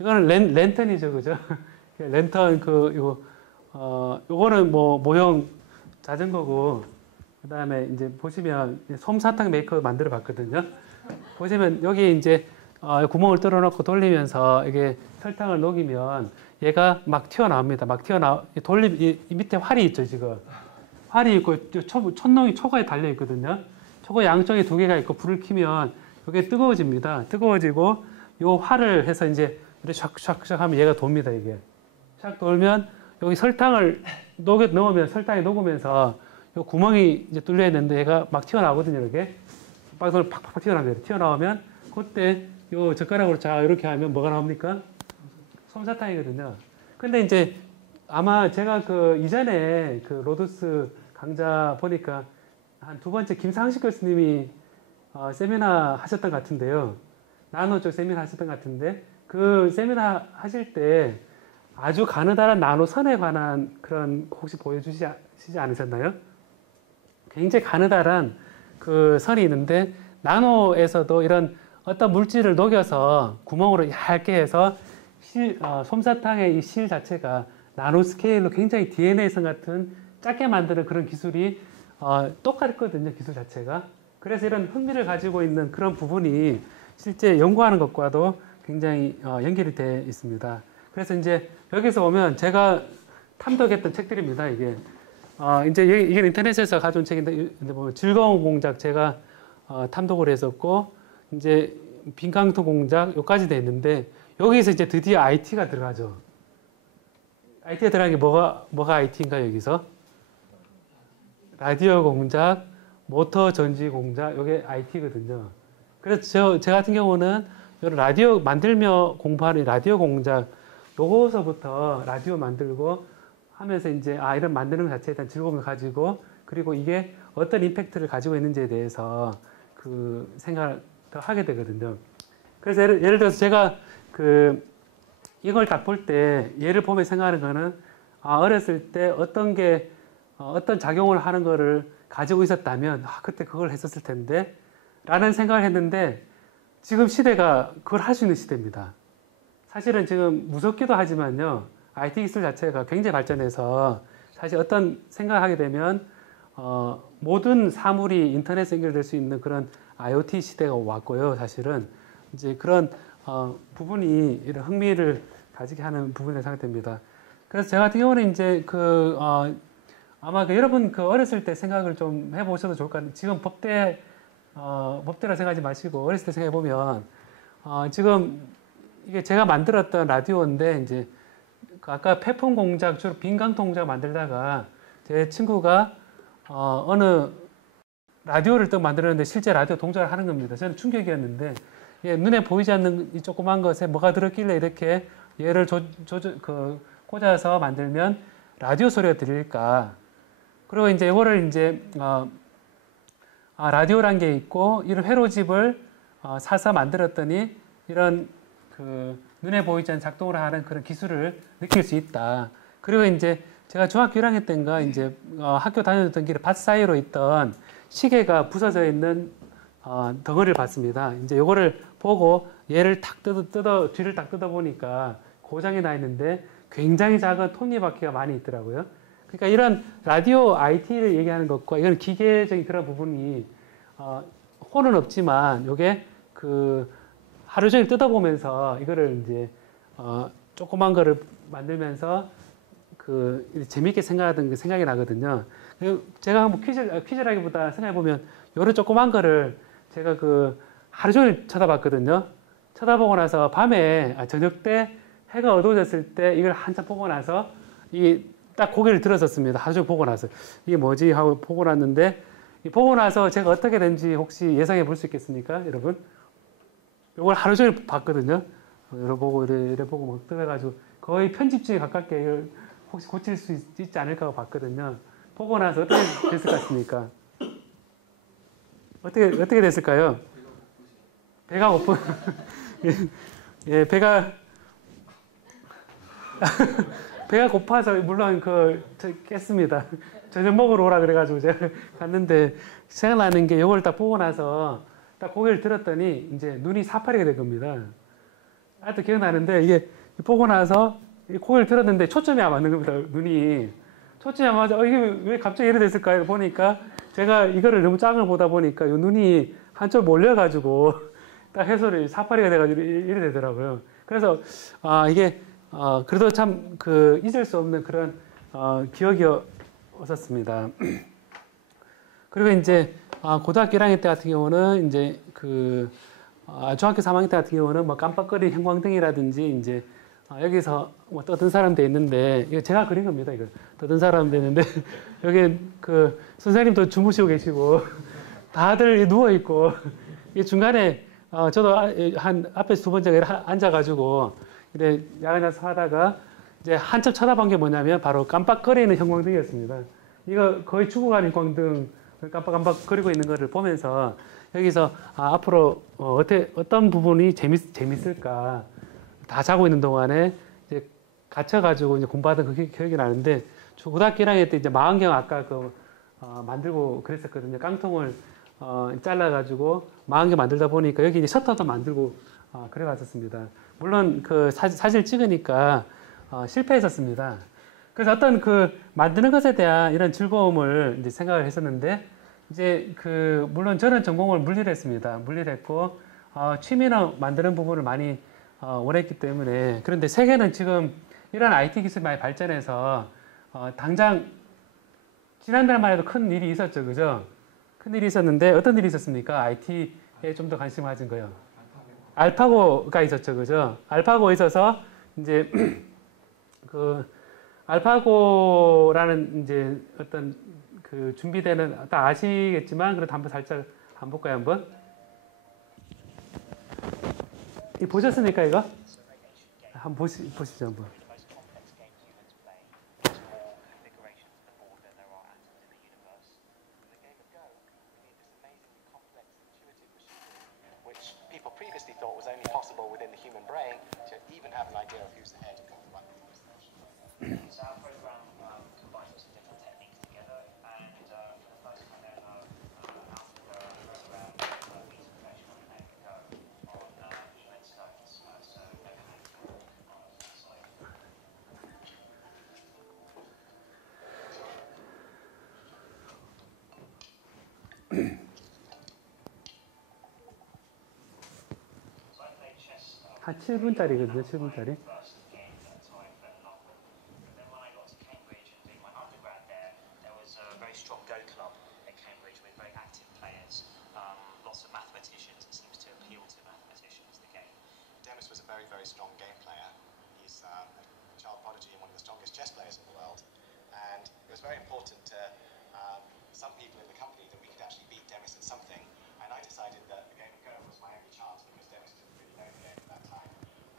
이거는 랜턴이죠, 그죠? 랜턴 요거는 뭐 모형 자전거고, 그 다음에 이제 보시면 솜사탕 메이커 만들어 봤거든요. 보시면 여기 이제 구멍을 뚫어놓고 돌리면서 이게 설탕을 녹이면 얘가 막 튀어나옵니다. 이 밑에 활이 있죠, 지금. 활이 있고 촛농이 초가에 달려 있거든요. 초가 양쪽에 2개가 있고 불을 켜면 이게 뜨거워집니다. 뜨거워지고 요 활을 해서 이제 이렇게 샥샥샥 하면 얘가 돕니다, 이게. 샥 돌면 여기 설탕을 넣으면 설탕이 녹으면서 요 구멍이 이제 뚫려 있는데 얘가 막 튀어나오거든요, 이렇게. 빵을 팍팍 튀어나옵니다. 튀어나오면 그때 요 젓가락으로 자 이렇게 하면 뭐가 나옵니까? 솜사탕이거든요. 근데 이제 아마 제가 이전에 로두스 강좌 보니까 한 2번째 김상식 교수님이 세미나 하셨던 것 같은데요. 나노 쪽 세미나 하셨던 것 같은데 그 세미나 하실 때 아주 가느다란 나노선에 관한 그런 혹시 보여주시지 않으셨나요? 굉장히 가느다란 선이 있는데 나노에서도 이런 어떤 물질을 녹여서 구멍으로 얇게 해서 솜사탕의 이 실 자체가 나노 스케일로 굉장히 DNA성 같은 작게 만드는 그런 기술이 똑같거든요, 기술 자체가. 그래서 이런 흥미를 가지고 있는 그런 부분이 실제 연구하는 것과도 굉장히 연결이 되어 있습니다. 그래서 이제 여기서 보면 제가 탐독했던 책들입니다, 이게. 이제 이게 인터넷에서 가져온 책인데, 보면 즐거운 공작 제가 탐독을 했었고, 이제 빈깡통 공작 여기까지 돼 있는데, 여기서 이제 드디어 IT가 들어가죠. IT가 들어간 게 뭐가 IT인가, 여기서? 라디오 공작, 모터 전지 공작, 이게 IT거든요. 그래서 제 같은 경우는 라디오 만들며 공부하는 라디오 공작, 요거서부터 라디오 만들고 하면서 이제 이런 만드는 것 자체에 대한 즐거움을 가지고 그리고 이게 어떤 임팩트를 가지고 있는지에 대해서 생각을 더 하게 되거든요. 그래서 예를 들어서 제가 이걸 딱 볼 때 얘를 보면 생각하는 거는 어렸을 때 어떤 작용을 하는 거를 가지고 있었다면 그때 그걸 했었을 텐데 라는 생각을 했는데 지금 시대가 그걸 할 수 있는 시대입니다. 사실은 지금 무섭기도 하지만요. IT 기술 자체가 굉장히 발전해서 사실 어떤 생각을 하게 되면 모든 사물이 인터넷에 연결될 수 있는 그런 IoT 시대가 왔고요. 사실은 이제 그런 부분이 이런 흥미를 가지게 하는 부분이라고 생각됩니다. 그래서 제가 같은 경우는 이제 아마 여러분 어렸을 때 생각을 좀 해보셔도 좋을 것 같아요. 지금 법대라 생각하지 마시고 어렸을 때 생각해 보면 지금 이게 제가 만들었던 라디오인데 이제 아까 폐품 공작 주로 빈깡통 공작 만들다가 제 친구가 어느 라디오를 또 만들었는데 실제 라디오 동작을 하는 겁니다. 저는 충격이었는데 눈에 보이지 않는 이 조그만 것에 뭐가 들었길래 이렇게 얘를 꽂아서 만들면 라디오 소리가 들릴까? 그리고 이제 이거를 이제 라디오란 게 있고 이런 회로집을 사서 만들었더니 이런 눈에 보이지 않는 작동을 하는 그런 기술을 느낄 수 있다. 그리고 이제 제가 중학교 1학년 때인가 이제 학교 다녔던 길에 밭 사이로 있던 시계가 부서져 있는 덩어리를 봤습니다. 이제 요거를 보고 얘를 뒤를 딱 뜯어 보니까 고장이 나 있는데 굉장히 작은 톱니바퀴가 많이 있더라고요. 그러니까 이런 라디오 IT를 얘기하는 것과 이건 기계적인 그런 부분이 혼은 없지만 요게 하루 종일 뜯어보면서 이거를 이제 조그만 거를 만들면서 그 재미있게 생각하던 게 생각이 나거든요. 제가 한번 퀴즈라기보다 생각해 보면 이런 조그만 거를 제가 그 하루 종일 쳐다봤거든요. 쳐다보고 나서 밤에 저녁 때 해가 어두워졌을 때 이걸 한참 보고 나서 이 딱 고개를 들었었습니다. 하루 종일 보고 나서 이게 뭐지 하고 보고 났는데 보고 나서 제가 어떻게 된지 혹시 예상해 볼 수 있겠습니까, 여러분? 이걸 하루 종일 봤거든요. 이래 보고 이래 보고 막 떠가지고 거의 편집증에 가깝게 이걸 혹시 고칠 수 있지 않을까 봤거든요. 보고 나서 어떻게 됐을 것 같습니까? 어떻게 됐을까요? 배가 고픈 예, 배가 고파서 물론 깼습니다. 저녁 먹으러 오라 그래가지고 제가 갔는데 생각나는 게 이걸 딱 보고 나서 딱 고개를 들었더니 이제 눈이 사파리가 된 겁니다. 아직도 기억나는데 이게 보고 나서 고개를 들었는데 초점이 안 맞는 겁니다. 눈이 초점이 안 맞아. 이게 왜 갑자기 이래 됐을까 보니까 제가 이거를 너무 작은 걸 보다 보니까 이 눈이 한쪽 몰려가지고 딱 해소를 사파리가 돼가지고 이래 되더라고요. 그래서 이게 그래도 참 그 잊을 수 없는 그런 기억이었었습니다. 그리고 이제 고등학교 1학년 때 같은 경우는 이제 그 중학교 3학년 때 같은 경우는 뭐 깜빡거리는 형광등이라든지 이제 여기서 뭐 떠든 사람도 있는데 이거 제가 그린 겁니다. 이거 떠든 사람도 있는데 여기 그 선생님도 주무시고 계시고 다들 누워 있고 이 중간에 저도 한 앞에서 두 번째 앉아가지고 이래 야간야서 하다가 이제 한참 쳐다본 게 뭐냐면 바로 깜빡거리는 형광등이었습니다. 이거 거의 죽어가는 형광등 깜빡깜빡거리고 있는 거를 보면서 여기서 앞으로 어떤 부분이 재밌을까 다 자고 있는 동안에 이제 갇혀가지고 이제 공부하던 그 기억이 나는데 고등학교 1학년 때 이제 망원경 아까 만들고 그랬었거든요. 깡통을 잘라가지고 망원경 만들다 보니까 여기 이제 셔터도 만들고 그래갔었습니다. 물론 그 사진을 찍으니까 실패했었습니다. 그래서 어떤 그 만드는 것에 대한 이런 즐거움을 이제 생각을 했었는데 이제 그 물론 저는 전공을 물리를 했습니다. 물리를 했고 취미는 만드는 부분을 많이 원했기 때문에 그런데 세계는 지금 이런 IT 기술이 많이 발전해서 당장 지난달만 해도 큰 일이 있었죠, 그죠? 큰 일이 있었는데 어떤 일이 있었습니까? IT에 좀 더 관심을 가진 거요. 알파고가 있었죠, 그죠? 알파고 있어서 이제 그 알파고라는 이제 어떤 그 준비되는 다 아시겠지만 그래도 한번 살짝 한번 볼까요, 한번? 이 보셨습니까, 이거? 한번 보시죠, 한번. People previously thought was only possible within the human brain to even have an idea of who's the head and go run the investigation. So our program combines lots of different techniques together, and for the first time ever, our program meets professional and go on event stones, so no hands on the side. 한 7분짜리거든요, 7분짜리. Demis was a very, very strong game player. He's a child prodigy and one of the strongest chess players in the world. And it was very important to some people in the company that we could actually beat Demis at something. And I decided that the game of Go was my only chance because Demis didn't really know the game at that time.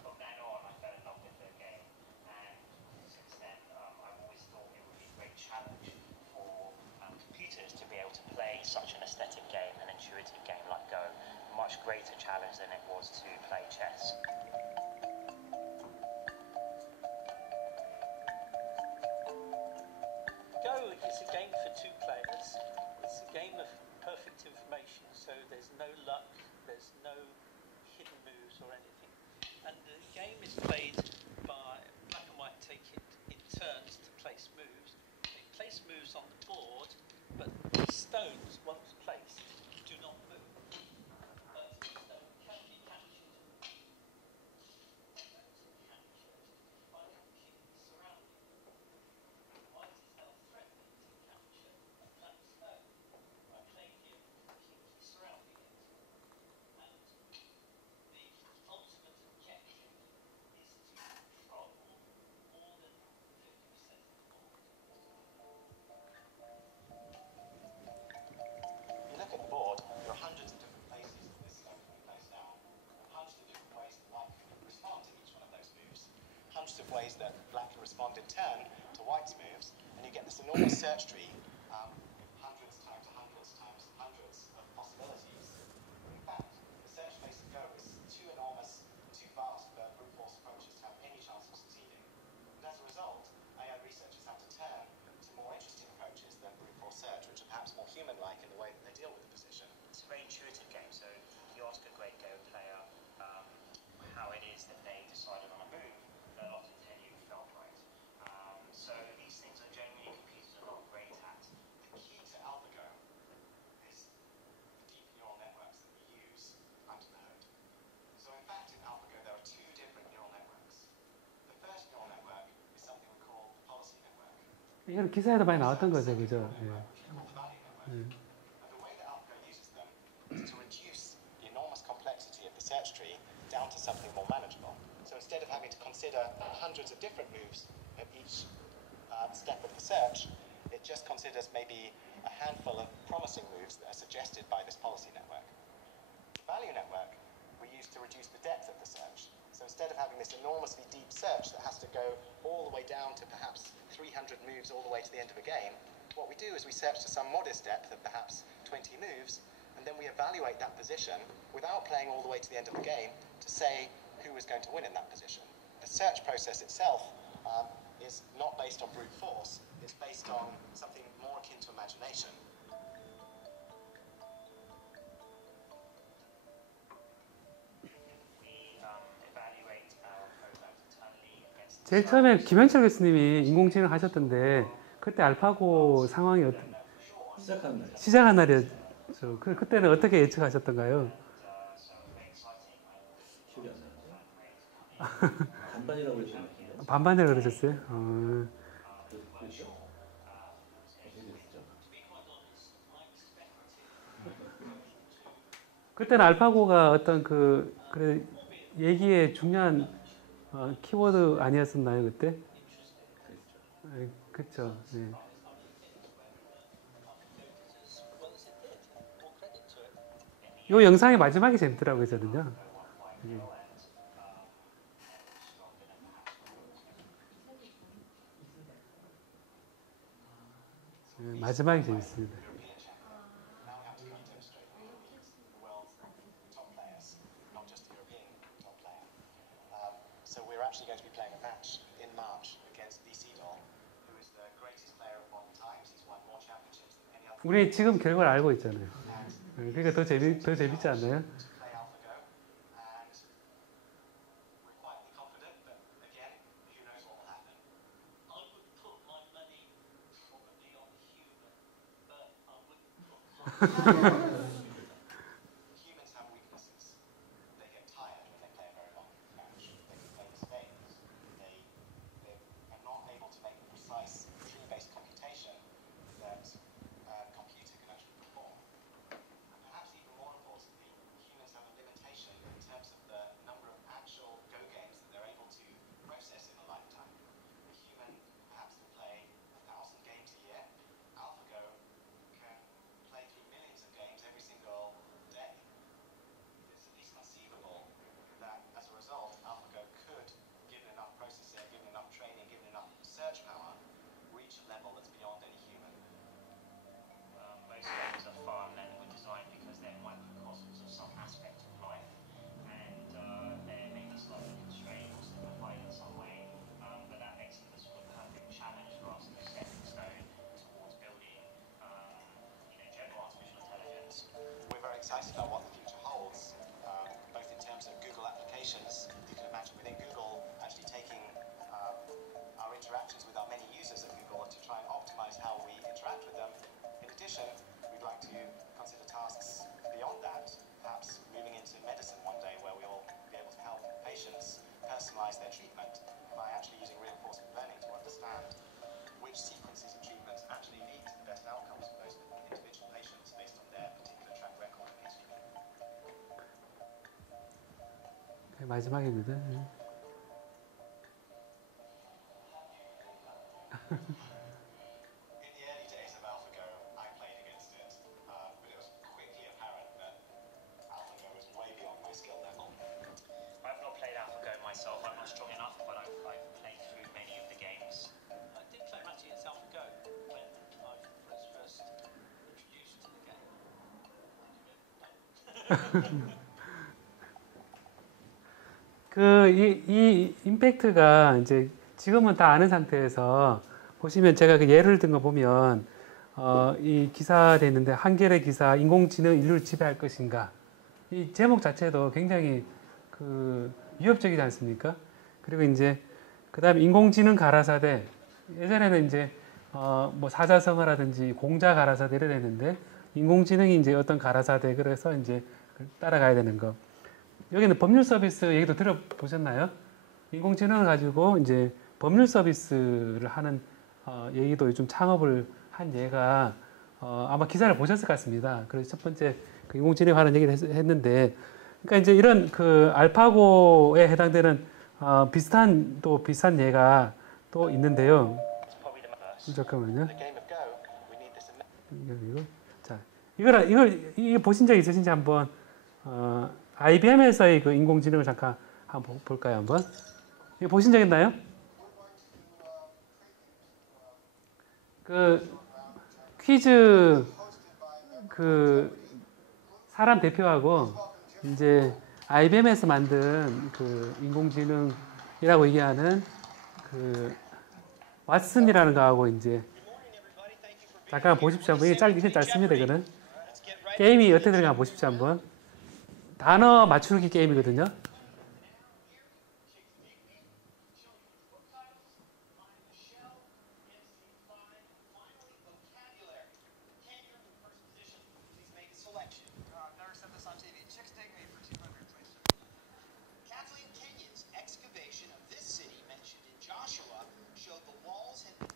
From then on, I fell in love with the game. And since then, I've always thought it would be a great challenge for computers to be able to play such an aesthetic game, an intuitive game like Go. A much greater challenge than it was to play chess. Go is a game for two players. It's a game of perfect information, so there's no luck, there's no hidden moves or anything. And the game is played by black and white take it in turns to place moves. They place moves on the board, but the stones, once placed, do not move. But the stone can be captured. bunches of ways that black can respond in turn to white's moves, and you get this enormous search tree, hundreds times hundreds of possibilities. In fact, the search space of Go is too enormous, too vast for brute force approaches to have any chance of succeeding. And as a result, AI researchers have to turn to more interesting approaches than brute force search, which are perhaps more human-like in the way that they deal with the position. It's a very intuitive game, so if you ask a great Go player how it is that they decided on a move, they'll often tell you it felt right. So these things are generally computers are not great at. The key to AlphaGo is the deep neural networks that we use under the hood. So in fact, in AlphaGo, there are two different neural networks. The first neural network is something we call the policy network. 이건 기사에도 많이 나왔던 거죠, 그죠? 예. And the way that AlphaGo uses them is to reduce the enormous complexity of the search tree down to something more manageable. So instead of having to consider hundreds of different moves at each step of the search, it just considers maybe a handful of promising moves that are suggested by this policy network. The value network we use to reduce the depth of the search. So instead of having this enormously deep search that has to go all the way down to perhaps 300 moves all the way to the end of a game, what we do is we search to some modest depth of perhaps 20 moves, and then we evaluate that position without playing all the way to the end of the game to say who is going to win in that position. The search process itself is not based on brute force, it's based on something more akin to imagination. We evaluate our programs internally against the 제일 처음에 김현철 교수님이 인공지능 하셨던데 그때 알파고 상황이 시작한 날이었죠. 그때는 어떻게 예측하셨던가요? 기억이 안 나는데. 반반이라고 그랬던 것 같은데. 반반이라고 그러셨어요? 그렇죠? 어떻게 됐죠? 그때는 알파고가 어떤 그래 얘기의 중요한 키워드 아니었었나요 그때? 그렇죠. 네. 요 영상의 마지막이 재밌더라고요 저는요. 네. 마지막이 재밌습니다. Now we have to go and demonstrate the world's top players, not just the European top player. So we're actually going to be playing a match in March against Lee Sedol, who is the greatest player of modern times. He's won more championships than any other. 우리 지금 결과를 알고 있잖아요. 그러니까 더 재밌지 않나요? To play AlphaGo, and we're quietly confident, but again, who knows what will happen. I would put my money probably on the human, but I wouldn't put Humans have weaknesses. They get tired when they play a very long match. They can make mistakes. They are not able to make the precise tree-based computation that a computer can actually perform. And perhaps even more importantly, humans have a limitation in terms of the number of actual Go games that they're able to process in a lifetime. A human perhaps can play 1,000 games a year. AlphaGo can play through millions of games every single day. It's at least conceivable that as a result, AlphaGo could, given enough processing, given enough training, given enough search power, reach a level that's beyond any human. Most games are fun and were designed because they're microcosms of some aspect of life, and they're maybe slightly constrained or simplified in some way, but that makes them the sort of perfect challenge for us to stepping stone towards building, general artificial intelligence. We're very excited about what the future holds, both in terms of Google applications. You can imagine within Google actually taking our interactions with our many users at Google to try and optimize how we interact with them. In addition, we'd like to consider tasks beyond that, perhaps moving into medicine one day where we'll be able to help patients personalize their treatment by actually using reinforcement learning to understand which sequences of treatments actually lead to the best outcomes for those individual patients based on their particular track record of HCP. 마지막입니다. In the early days of AlphaGo, I played against it, but it was quickly apparent that AlphaGo was way beyond my skill level. I've not played AlphaGo myself. I'm not strong enough, but I've 이 임팩트가 이제 지금은 다 아는 상태에서 보시면 제가 그 예를 든 거 보면 이 기사돼 있는데 한겨레 기사 인공지능 인류를 지배할 것인가 이 제목 자체도 굉장히 그 위협적이지 않습니까? 그리고 이제 그다음에 인공지능 가라사대 예전에는 이제 뭐 사자성어라든지 공자 가라사대 이래 됐는데 인공지능이 이제 어떤 가라사대 그래서 이제 따라가야 되는 거. 여기는 법률 서비스 얘기도 들어보셨나요? 인공지능을 가지고 이제 법률 서비스를 하는 얘기도 요즘 창업을 한 예가 아마 기사를 보셨을 것 같습니다. 그래서 첫 번째 그 인공지능 하는 얘기를 했는데, 그러니까 이제 이런 그 알파고에 해당되는 비슷한 예가 또 있는데요. 잠깐만요. 자, 이걸 보신 적 있으신지 한번 IBM에서의 그 인공지능을 잠깐 한번 볼까요? 한번 이거 보신 적 있나요? 그 퀴즈 그 사람 대표하고 이제 IBM에서 만든 그 인공지능이라고 얘기하는 그 왓슨이라는 거하고 이제 잠깐 보십시오. 한번 이게 짧습니다. 이거는 게임이 어떻게 들어가 보십시오. 한번 단어 맞추기 게임이거든요.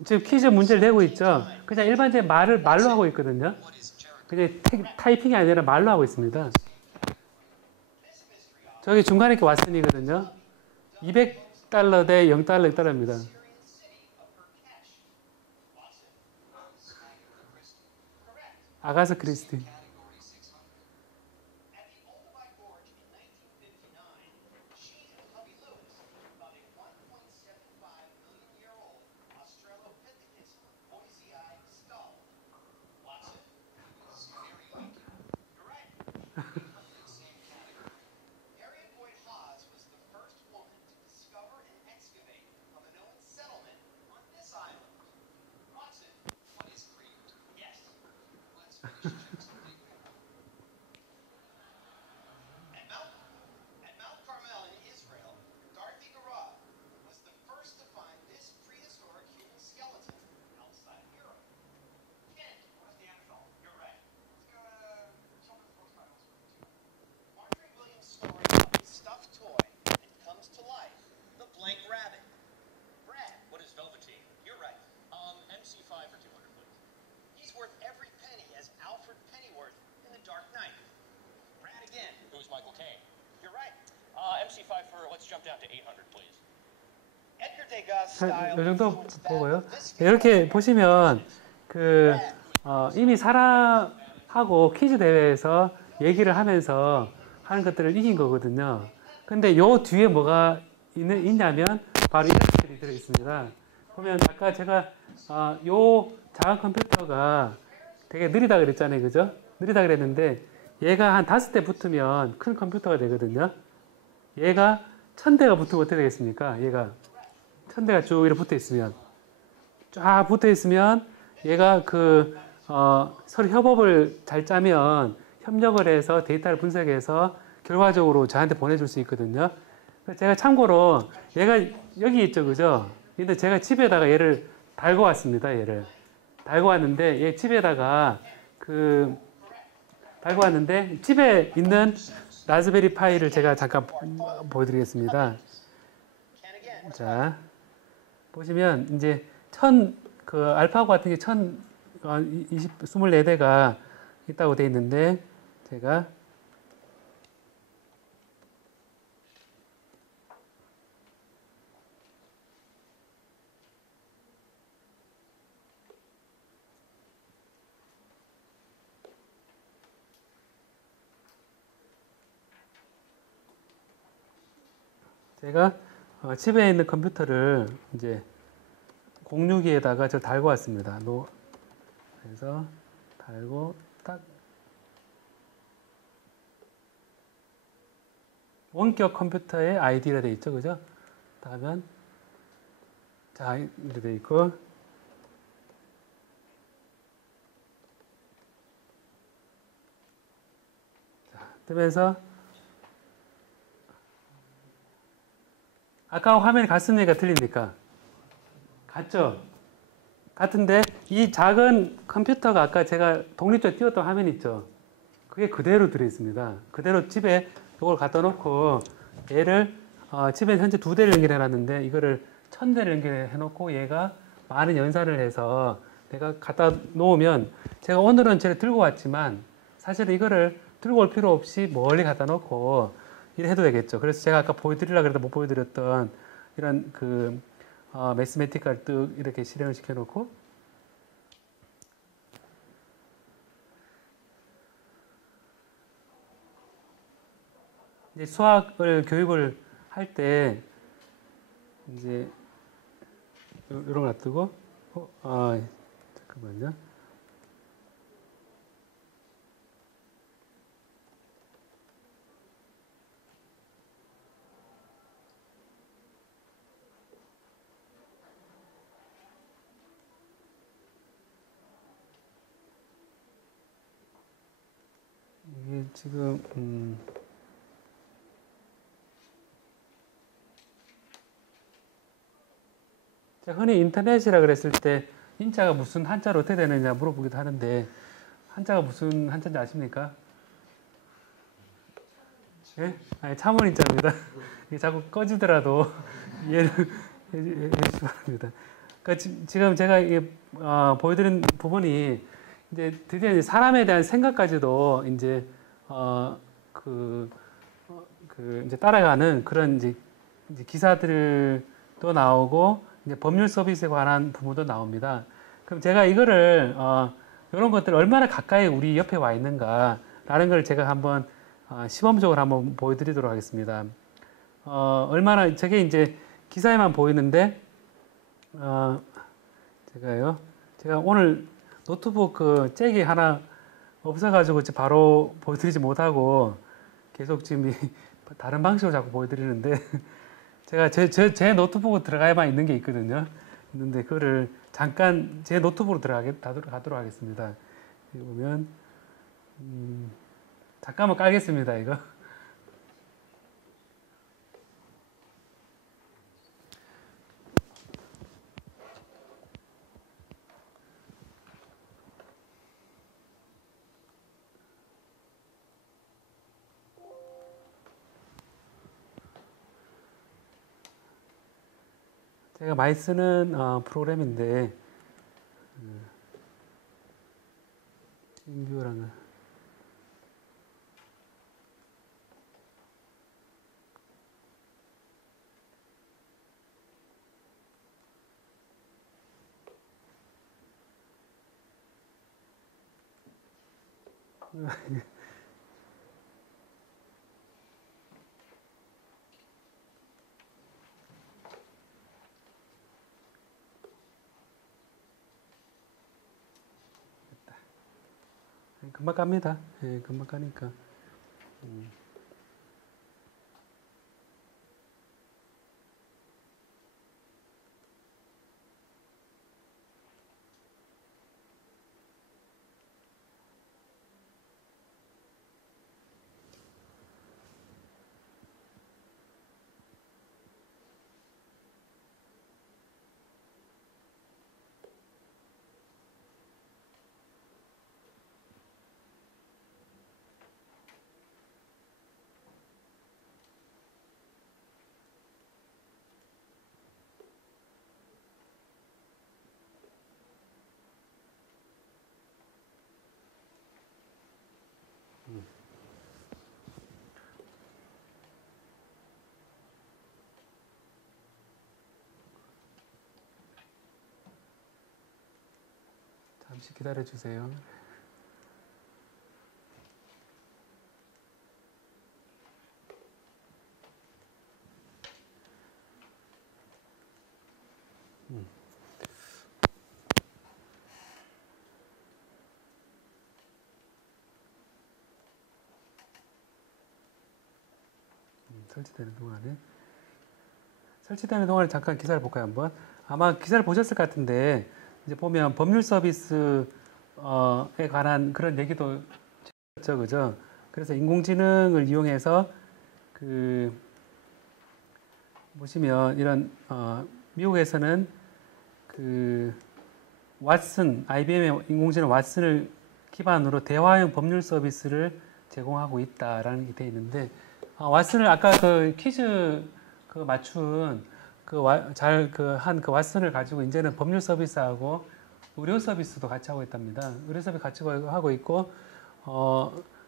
지금 퀴즈 문제를 내고 있죠. 그냥 일반적인 말로 하고 있거든요. 그냥 타이핑이 아니라 말로 하고 있습니다. 저기 중간에 이렇게 왓슨이거든요. $200 대 $0 있더랍니다. 아가사 크리스티. 이 정도 보고요. 이렇게 보시면 그 이미 사람하고 퀴즈 대회에서 얘기를 하면서 하는 것들을 이긴 거거든요. 근데 요 뒤에 뭐가 있냐면 바로 이런 것들이 들어 있습니다. 보면 아까 제가 요 작은 컴퓨터가 되게 느리다 그랬잖아요, 그죠? 느리다 그랬는데 얘가 한 5대 붙으면 큰 컴퓨터가 되거든요. 얘가 1000대가 붙으면 어떻게 되겠습니까? 얘가 1000대가 쭉 이렇게 붙어 있으면 쫙 붙어 있으면 얘가 서로 협업을 잘 짜면 협력을 해서 데이터를 분석해서 결과적으로 저한테 보내줄 수 있거든요. 제가 참고로 얘가 여기 있죠, 그죠? 근데 제가 집에다가 얘를 달고 왔습니다. 얘를 달고 왔는데 얘 집에다가 달고 왔는데 집에 있는 라즈베리 파이를 제가 잠깐 보여드리겠습니다. 자, 보시면 이제 알파고 같은 게 24대가 있다고 돼 있는데 제가 집에 있는 컴퓨터를 이제 공유기에다가 저 달고 왔습니다. 그래서 달고 딱 원격 컴퓨터의 아이디라 돼 있죠, 그죠? 다음은 자 이렇게 돼 있고 자 뜨면서 아까 화면이 같습니까, 틀립니까? 같죠? 같은데 이 작은 컴퓨터가 아까 제가 독립적으로 띄웠던 화면 있죠? 그게 그대로 들어있습니다. 그대로 집에 이걸 갖다 놓고 얘를 집에 현재 2대를 연결해 놨는데 이거를 1000대를 연결해 놓고 얘가 많은 연산을 해서 내가 갖다 놓으면 제가 오늘은 쟤를 들고 왔지만 사실은 이거를 들고 올 필요 없이 멀리 갖다 놓고 이래 해도 되겠죠. 그래서 제가 아까 보여드리려고 해도 못 보여드렸던 이런 그 매스매틱을 뜩 이렇게 실행을 시켜놓고 이제 수학을 교육을 할 때 이제 이런 거 놔두고 잠깐만요. 이게 지금 제가 흔히 인터넷이라 그랬을 때 인자가 무슨 한자로 어떻게 되느냐 물어보기도 하는데 한자가 무슨 한자인지 아십니까? 예? 아니 참을 인자입니다. 이게 자꾸 꺼지더라도 이해를 해주시기 바랍니다. 그러니까 지금 제가 이게 보여드린 부분이 이제 드디어 이제 사람에 대한 생각까지도 이제 이제 따라가는 그런 이제 기사들도 나오고 이제 법률 서비스에 관한 부분도 나옵니다. 그럼 제가 이거를 이런 것들 얼마나 가까이 우리 옆에 와 있는가라는 걸 제가 한번 시범적으로 한번 보여드리도록 하겠습니다. 얼마나 저게 이제 기사에만 보이는데 제가 오늘 노트북 그 잭이 하나 없어가지고 바로 보여드리지 못하고 계속 지금 다른 방식으로 자꾸 보여드리는데 제가 제 노트북으로 들어가야만 있는 게 있거든요. 있는데 그거를 잠깐 제 노트북으로 가도록 하겠습니다. 여기 보면 잠깐만 깔겠습니다. 이거. 제가 많이 쓰는 프로그램인데 뷰라는 금방 갑니다. 예, 금방 가니까. 잠시 기다려 주세요. 설치되는 동안에 설치되는 동안에 잠깐 기사를 볼까요 한번? 아마 기사를 보셨을 것 같은데 이제 보면 법률 서비스에 관한 그런 얘기도 있죠, 그죠? 그래서 인공지능을 이용해서 그 보시면 이런 미국에서는 그 왓슨, IBM의 인공지능 왓슨을 기반으로 대화형 법률 서비스를 제공하고 있다라는 게 되어 있는데 왓슨을 아까 그 퀴즈 그 맞춘 잘 한 그 왓슨을 가지고 이제는 법률 서비스하고 의료 서비스도 같이 하고 있답니다. 의료 서비스 같이 하고 있고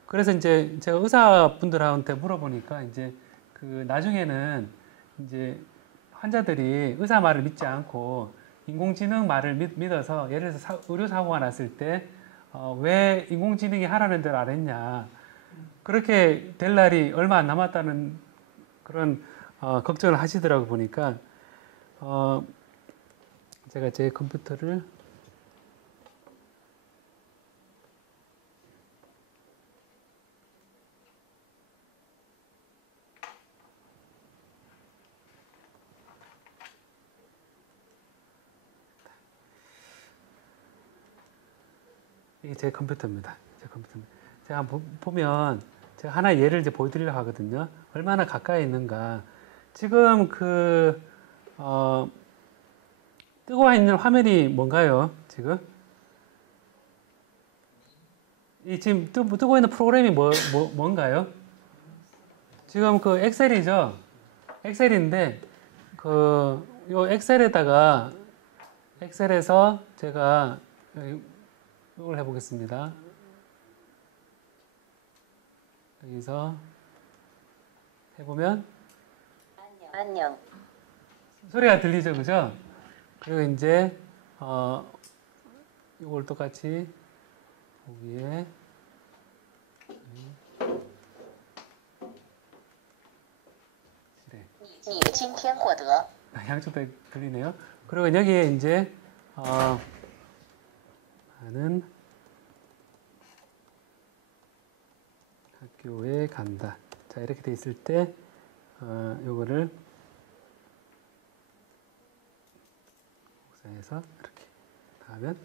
그래서 이제 제가 의사분들한테 물어보니까 이제 그 나중에는 이제 환자들이 의사 말을 믿지 않고 인공지능 말을 믿어서 예를 들어서 의료 사고가 났을 때 왜 인공지능이 하라는 대로 안 했냐 그렇게 될 날이 얼마 안 남았다는 그런 걱정을 하시더라고 보니까 제가 제 컴퓨터를 이게 제 컴퓨터입니다. 제가 한번 보면 제가 하나 예를 이제 보여드리려고 하거든요. 얼마나 가까이 있는가. 지금 뜨고 있는 화면이 뭔가요? 지금? 지금 뜨고 있는 프로그램이 뭔가요? 지금 그 엑셀이죠? 엑셀인데, 요 엑셀에서 제가 이걸 해보겠습니다. 여기서 해보면 안녕. 소리가 들리죠, 그죠? 그리고 이제 이걸 똑같이 보기에 양쪽 다 들리네요. 그리고 여기에 이제 나는 학교에 간다. 자, 이렇게 돼 있을 때 요거를 복사해서 이렇게 하면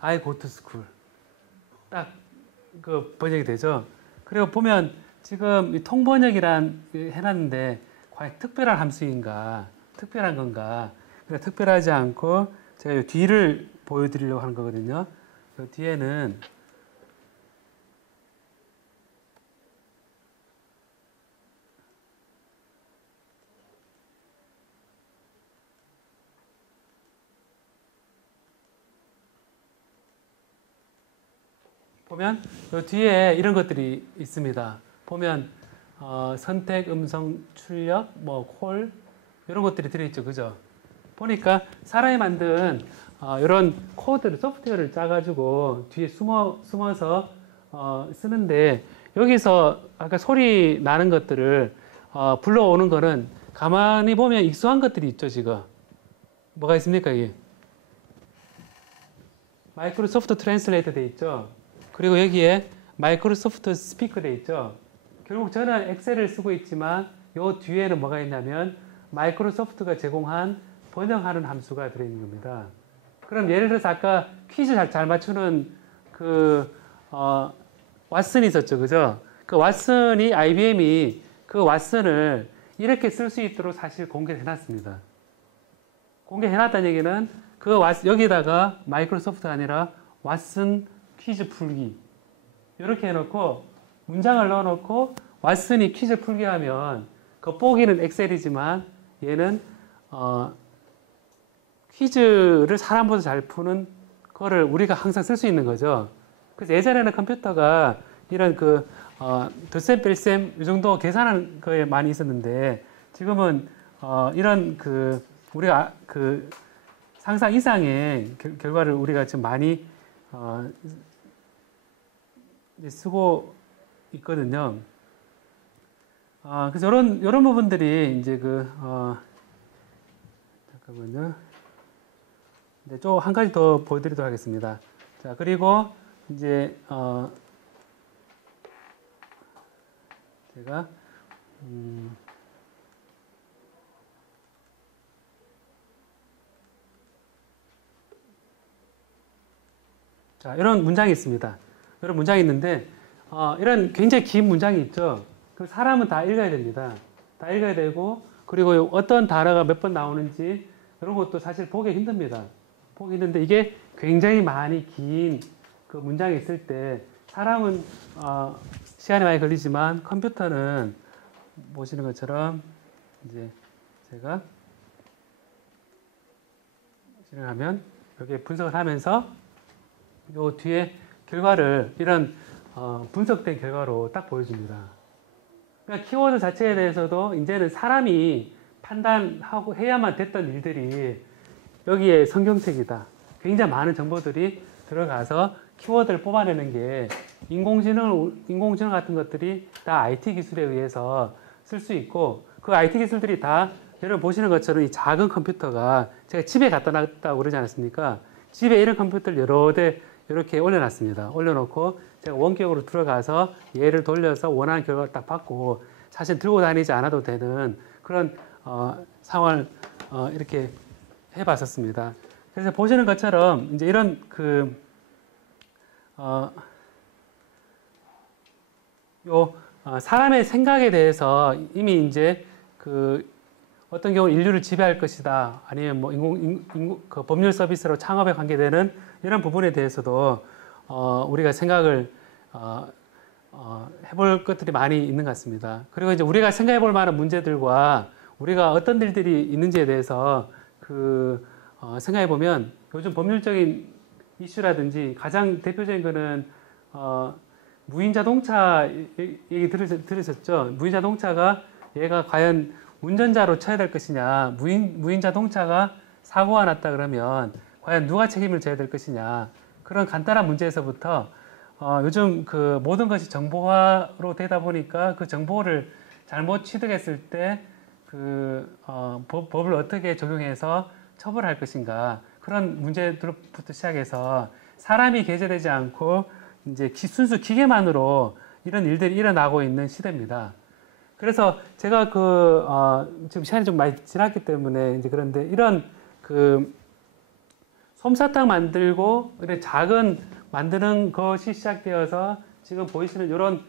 I go to school 딱 그 번역이 되죠. 그리고 보면 지금 이 통번역이란 해놨는데 과연 특별한 함수인가, 특별한 건가? 그러니까 특별하지 않고 제가 이 뒤를 보여드리려고 하는 거거든요. 이 뒤에는 보면 이 뒤에 이런 것들이 있습니다. 보면 선택, 음성, 출력, 콜 이런 것들이 들어있죠, 그죠? 보니까 사람이 만든 이런 코드를 소프트웨어를 짜가지고 뒤에 숨어서 쓰는데 여기서 아까 소리 나는 것들을 불러오는 거는 가만히 보면 익숙한 것들이 있죠, 지금. 뭐가 있습니까, 이게? 마이크로소프트 트랜슬레이터 돼 있죠. 그리고 여기에 마이크로소프트 스피커 돼 있죠. 결국 저는 엑셀을 쓰고 있지만 요 뒤에는 뭐가 있냐면 마이크로소프트가 제공한 번역하는 함수가 들어있는 겁니다. 그럼 예를 들어서 아까 퀴즈 잘 맞추는 왓슨이 있었죠, 그죠? 그 왓슨이 IBM이 그 왓슨을 이렇게 쓸 수 있도록 사실 공개해 놨습니다. 공개해 놨다는 얘기는 여기다가 마이크로소프트가 아니라 왓슨 퀴즈 풀기 이렇게 해놓고 문장을 넣어놓고 왓슨이 퀴즈 풀기 하면 겉보기는 엑셀이지만 얘는 퀴즈를 사람보다 잘 푸는 거를 우리가 항상 쓸 수 있는 거죠. 그래서 예전에는 컴퓨터가 이런 덧셈 뺄셈 이 정도 계산하는 거에 많이 있었는데 지금은 이런 우리가 상상 이상의 결과를 우리가 지금 많이 쓰고 있거든요. 그래서 이런 부분들이 이제 잠깐만요. 네, 좀 한 가지 더 보여드리도록 하겠습니다. 자, 그리고 이제 제가 자, 이런 문장이 있습니다. 이런 문장이 있는데, 이런 굉장히 긴 문장이 있죠. 그 사람은 다 읽어야 됩니다. 다 읽어야 되고, 그리고 어떤 단어가 몇 번 나오는지, 이런 것도 사실 보기 힘듭니다. 보기 힘든데, 이게 굉장히 많이 긴 그 문장이 있을 때, 사람은, 시간이 많이 걸리지만, 컴퓨터는 보시는 것처럼, 이제 제가 진행하면, 이렇게 분석을 하면서, 요 뒤에 결과를 이런 분석된 결과로 딱 보여줍니다. 그러니까 키워드 자체에 대해서도 이제는 사람이 판단하고 해야만 됐던 일들이 여기에 성경책이다. 굉장히 많은 정보들이 들어가서 키워드를 뽑아내는 게 인공지능 같은 것들이 다 IT 기술에 의해서 쓸 수 있고 그 IT 기술들이 다 여러분 보시는 것처럼 이 작은 컴퓨터가 제가 집에 갖다 놨다고 그러지 않았습니까? 집에 이런 컴퓨터를 여러 대 이렇게 올려놨습니다. 올려놓고 제가 원격으로 들어가서 얘를 돌려서 원하는 결과를 딱 받고 사실 들고 다니지 않아도 되는 그런 상황을 이렇게 해봤었습니다. 그래서 보시는 것처럼 이제 이런 사람의 생각에 대해서 이미 이제 어떤 경우 인류를 지배할 것이다. 아니면 뭐 그 법률 서비스로 창업에 관계되는 이런 부분에 대해서도 우리가 생각을 해볼 것들이 많이 있는 것 같습니다. 그리고 이제 우리가 생각해 볼 만한 문제들과 우리가 어떤 일들이 있는지에 대해서 생각해 보면 요즘 법률적인 이슈라든지 가장 대표적인 거는 무인 자동차 얘기 들으셨죠? 무인 자동차가 얘가 과연 운전자로 쳐야 될 것이냐, 무인 자동차가 사고가 났다 그러면 과연 누가 책임을 져야 될 것이냐, 그런 간단한 문제에서부터 요즘 모든 것이 정보화로 되다 보니까 그 정보를 잘못 취득했을 때 법을 어떻게 적용해서 처벌할 것인가, 그런 문제들부터 시작해서 사람이 계제되지 않고 이제 순수 기계만으로 이런 일들이 일어나고 있는 시대입니다. 그래서 제가 지금 시간이 좀 많이 지났기 때문에 이제 그런데 이런 솜사탕 만들고 이런 만드는 것이 시작되어서 지금 보이시는 이런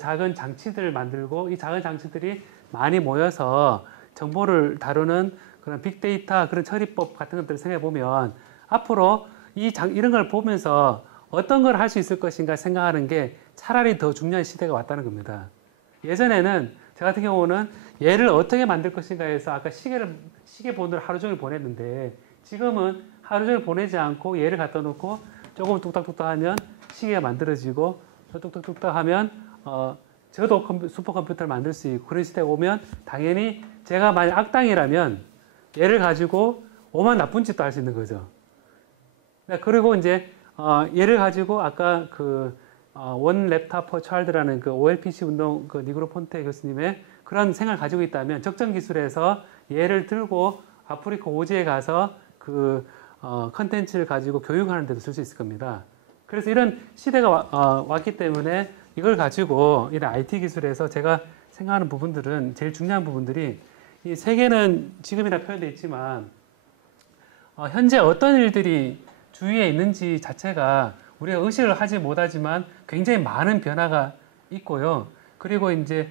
작은 장치들을 만들고 이 작은 장치들이 많이 모여서 정보를 다루는 그런 빅데이터 그런 처리법 같은 것들을 생각해 보면 앞으로 이런 걸 보면서 어떤 걸 할 수 있을 것인가 생각하는 게 차라리 더 중요한 시대가 왔다는 겁니다. 예전에는 저 같은 경우는 얘를 어떻게 만들 것인가 해서 아까 시계 보느라 하루 종일 보냈는데 지금은 하루 종일 보내지 않고 얘를 갖다 놓고 조금 뚝딱뚝딱 하면 시계가 만들어지고 뚝딱뚝딱 하면 저도 슈퍼컴퓨터를 만들 수 있고 그런 시대가 오면 당연히 제가 만약 악당이라면 얘를 가지고 오만 나쁜 짓도 할 수 있는 거죠. 그리고 이제 얘를 가지고 아까 원 랩탑 퍼 차일드라는 OLPC 운동 니그로 폰테 교수님의 그런 생각을 가지고 있다면 적정 기술에서 얘를 들고 아프리카 오지에 가서 컨텐츠를 가지고 교육하는 데도 쓸 수 있을 겁니다. 그래서 이런 시대가 왔기 때문에 이걸 가지고 이런 IT 기술에서 제가 생각하는 부분들은 제일 중요한 부분들이 이 세계는 지금이나 표현되어 있지만 현재 어떤 일들이 주위에 있는지 자체가 우리가 의식을 하지 못하지만 굉장히 많은 변화가 있고요. 그리고 이제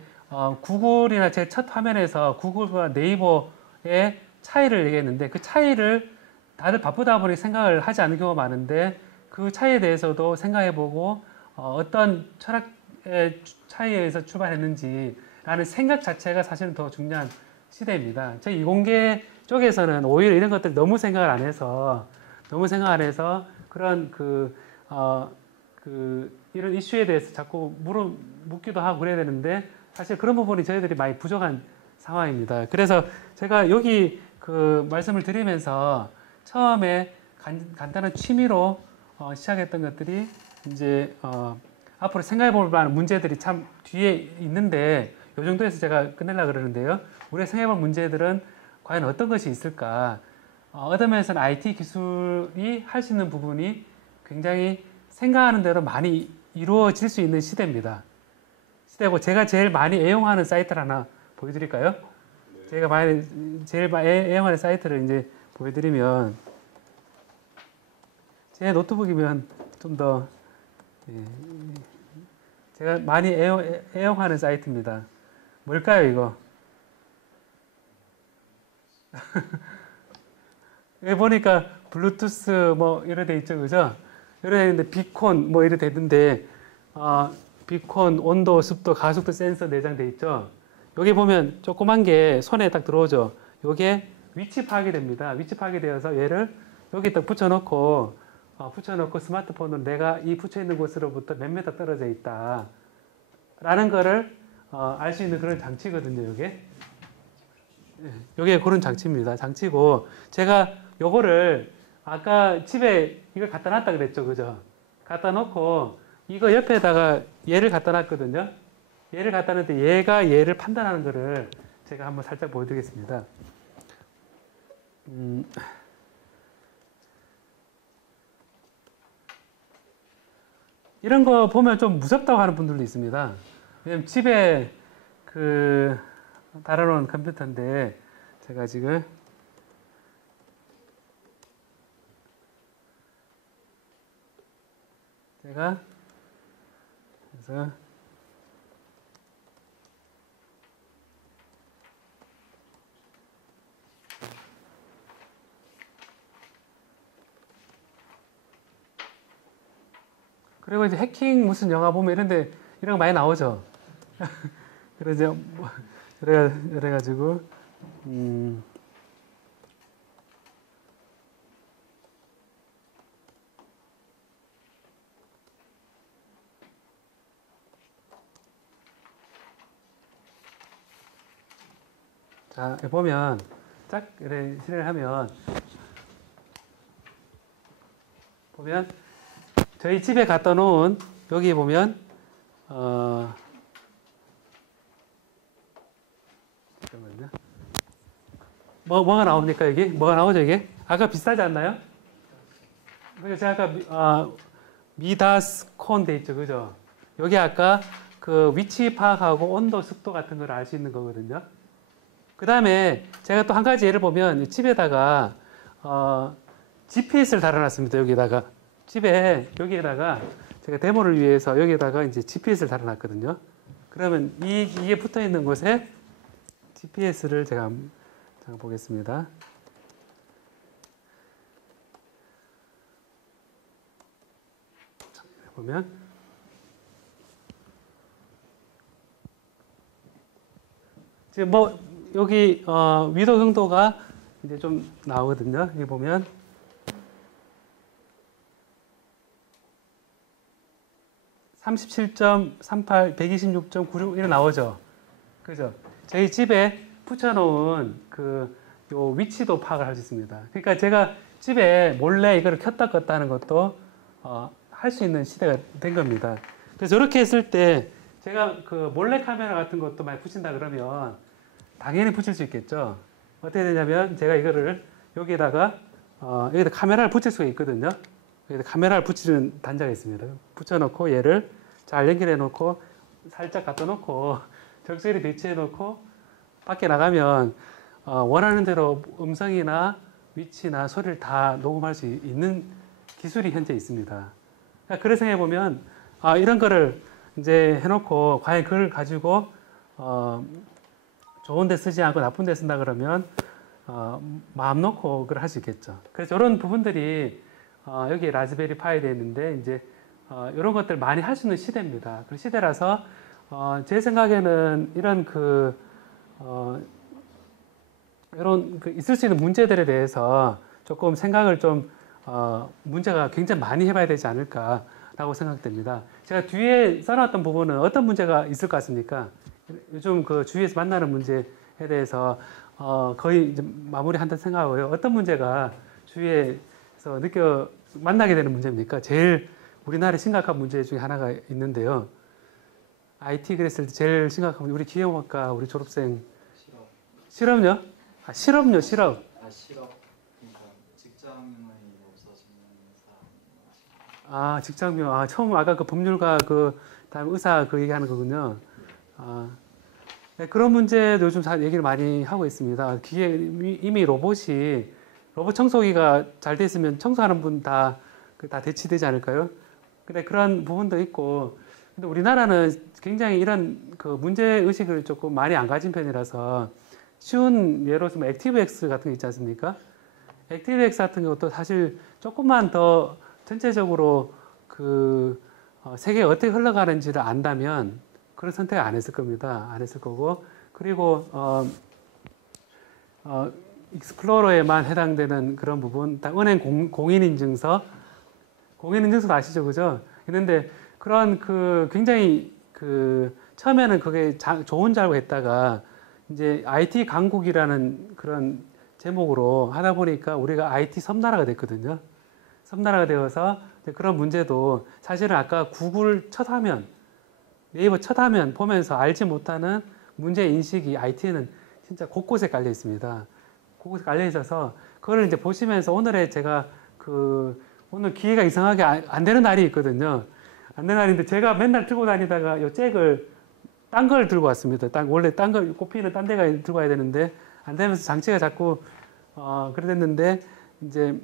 구글이나 제 첫 화면에서 구글과 네이버의 차이를 얘기했는데 그 차이를 다들 바쁘다 보니 생각을 하지 않는 경우가 많은데 그 차이에 대해서도 생각해보고 어떤 철학의 차이에서 출발했는지라는 생각 자체가 사실은 더 중요한 시대입니다. 저희 이공계 쪽에서는 오히려 이런 것들 너무 생각을 안 해서 그런 이런 이슈에 대해서 자꾸 묻기도 하고 그래야 되는데 사실 그런 부분이 저희들이 많이 부족한 상황입니다. 그래서 제가 여기 말씀을 드리면서 처음에 간단한 취미로 시작했던 것들이 이제 앞으로 생각해 볼 만한 문제들이 참 뒤에 있는데 이 정도에서 제가 끝내려고 그러는데요. 우리가 생각해 볼 문제들은 과연 어떤 것이 있을까? 어떤 면에서는 IT 기술이 할 수 있는 부분이 굉장히 생각하는 대로 많이 이루어질 수 있는 시대입니다. 시대고 제가 제일 많이 애용하는 사이트를 하나 보여드릴까요? 네. 제가 제일 애용하는 사이트를 이제 보여드리면 제 노트북이면 좀 더 제가 많이 애용하는 사이트입니다. 뭘까요, 이거? 여기 보니까 블루투스 뭐 이래 돼 있죠, 그죠? 이래 돼 있는데 비콘 뭐 이래 되는데 비콘 온도, 습도, 가속도 센서 내장돼 있죠. 여기 보면 조그만 게 손에 딱 들어오죠. 요게 위치 파악이 됩니다. 위치 파악이 되어서 얘를 여기 딱 붙여놓고 스마트폰으로 내가 이 붙여 있는 곳으로부터 몇 미터 떨어져 있다 라는 거를 알 수 있는 그런 장치거든요. 요게 그런 장치입니다. 장치고 제가 요거를 아까 집에 이걸 갖다 놨다 그랬죠, 그죠? 갖다 놓고 이거 옆에다가 얘를 갖다 놨거든요. 얘를 갖다 놨는데 얘가 얘를 판단하는 거를 제가 한번 살짝 보여드리겠습니다. 이런 거 보면 좀 무섭다고 하는 분들도 있습니다. 왜냐면 집에 달아놓은 컴퓨터인데 제가 지금 그래서 그리고 이제 해킹 무슨 영화 보면 이런데 이런 거 많이 나오죠. 그래서 그래가지고 자 보면 딱 이렇게 실행을 하면 보면 저희 집에 갖다 놓은 여기 보면 잠깐만요. 뭐가 나옵니까 여기? 뭐가 나오죠 이게? 아까 비슷하지 않나요? 그래서 제가 아까 미다스콘 돼 있죠, 그죠? 여기 아까 그 위치 파악하고 온도, 습도 같은 걸 알 수 있는 거거든요. 그 다음에 제가 또 한 가지 예를 보면 집에다가 GPS를 달아놨습니다. 여기다가 집에 여기에다가 제가 데모를 위해서 여기에다가 이제 GPS를 달아놨거든요. 그러면 이게 붙어 있는 곳에 GPS를 제가 잠깐 보겠습니다. 보면 지금 뭐 여기 위도 경도가 이제 좀 나오거든요. 여기 보면 (37.38) (126.96) 이렇게 나오죠. 그죠? 저희 집에 붙여놓은 요 위치도 파악을 할 수 있습니다. 그러니까 제가 집에 몰래 이거를 켰다 껐다 하는 것도 할 수 있는 시대가 된 겁니다. 그래서 저렇게 했을 때 제가 몰래 카메라 같은 것도 많이 붙인다 그러면 당연히 붙일 수 있겠죠. 어떻게 되냐면 제가 이거를 여기다 카메라를 붙일 수가 있거든요. 여기다 카메라를 붙이는 단자가 있습니다. 붙여놓고 얘를 잘 연결해 놓고 살짝 갖다 놓고 적절히 배치해 놓고 밖에 나가면 원하는 대로 음성이나 위치나 소리를 다 녹음할 수 있는 기술이 현재 있습니다. 그래서 생각해 보면 이런 거를 이제 해놓고 과연 그걸 가지고 좋은 데 쓰지 않고 나쁜 데 쓴다 그러면 마음 놓고 그걸 할 수 있겠죠. 그래서 이런 부분들이 여기 라즈베리 파이에 되어 있는데 이제 이런 것들 많이 할 수 있는 시대입니다. 그 시대라서 제 생각에는 이런 이런 있을 수 있는 문제들에 대해서 조금 생각을 좀 문제가 굉장히 많이 해봐야 되지 않을까라고 생각됩니다. 제가 뒤에 써놨던 부분은 어떤 문제가 있을 것 같습니까? 요즘 주위에서 만나는 문제에 대해서 거의 이제 마무리한다 생각하고요. 어떤 문제가 주위에서 만나게 되는 문제입니까? 제일 우리나라의 심각한 문제 중에 하나가 있는데요. IT 그랬을 때 제일 심각한 우리 기계공학과 우리 졸업생 실업요? 실업. 실업. 그러니까 직장이 없어지는 사람. 직장명. 처음 아까 법률가 다음 의사 얘기하는 거군요. 네, 그런 문제도 요즘 얘기를 많이 하고 있습니다. 이미 로봇 청소기가 잘 돼 있으면 청소하는 분 다 대치되지 않을까요? 근데 그런 부분도 있고, 근데 우리나라는 굉장히 이런 그 문제 의식을 조금 많이 안 가진 편이라서 쉬운 예로 들면 액티브엑스 같은 게 있지 않습니까? 액티브엑스 같은 것도 사실 조금만 더 전체적으로 세계에 어떻게 흘러가는지를 안다면 그런 선택을 안 했을 겁니다. 안 했을 거고, 그리고 익스플로러에만 해당되는 그런 부분, 은행 공인인증서도 아시죠, 그죠? 있는데 그런 굉장히 처음에는 그게 좋은 줄 알고 했다가 이제 IT 강국이라는 그런 제목으로 하다 보니까 우리가 IT 섬나라가 됐거든요. 섬나라가 되어서 그런 문제도 사실은 아까 구글 첫 화면, 네이버 첫 화면 보면서 알지 못하는 문제 인식이 IT에는 진짜 곳곳에 깔려 있습니다. 곳곳에 깔려 있어서 그걸 이제 보시면서 오늘의 제가 오늘 기회가 이상하게 안 되는 날이 있거든요. 안 되는 날인데 제가 맨날 들고 다니다가 이 잭을 딴 걸 들고 왔습니다. 원래 딴 걸 꼽히는 딴 데가 들고 와야 되는데 안 되면서 장치가 자꾸 그래 됐는데 이제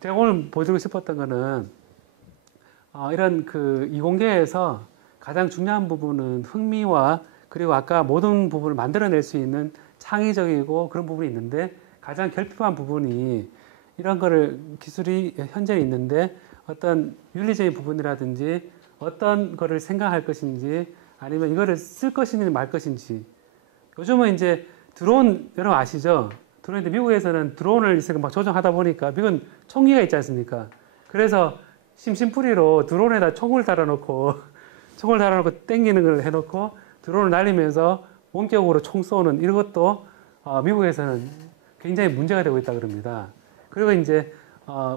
제가 오늘 보여드리고 싶었던 거는 이런 이공계에서 가장 중요한 부분은 흥미와 그리고 아까 모든 부분을 만들어낼 수 있는 창의적이고 그런 부분이 있는데 가장 결핍한 부분이 이런 거를 기술이 현재 있는데 어떤 윤리적인 부분이라든지 어떤 거를 생각할 것인지 아니면 이거를 쓸 것인지 말 것인지 요즘은 이제 드론 여러분 아시죠? 드론인데 미국에서는 드론을 막 조정하다 보니까 미국은 총기가 있지 않습니까? 그래서 심심풀이로 드론에다 총을 달아놓고 땡기는 걸 해놓고 드론을 날리면서 원격으로 총 쏘는 이것도 미국에서는 굉장히 문제가 되고 있다 그럽니다. 그리고 이제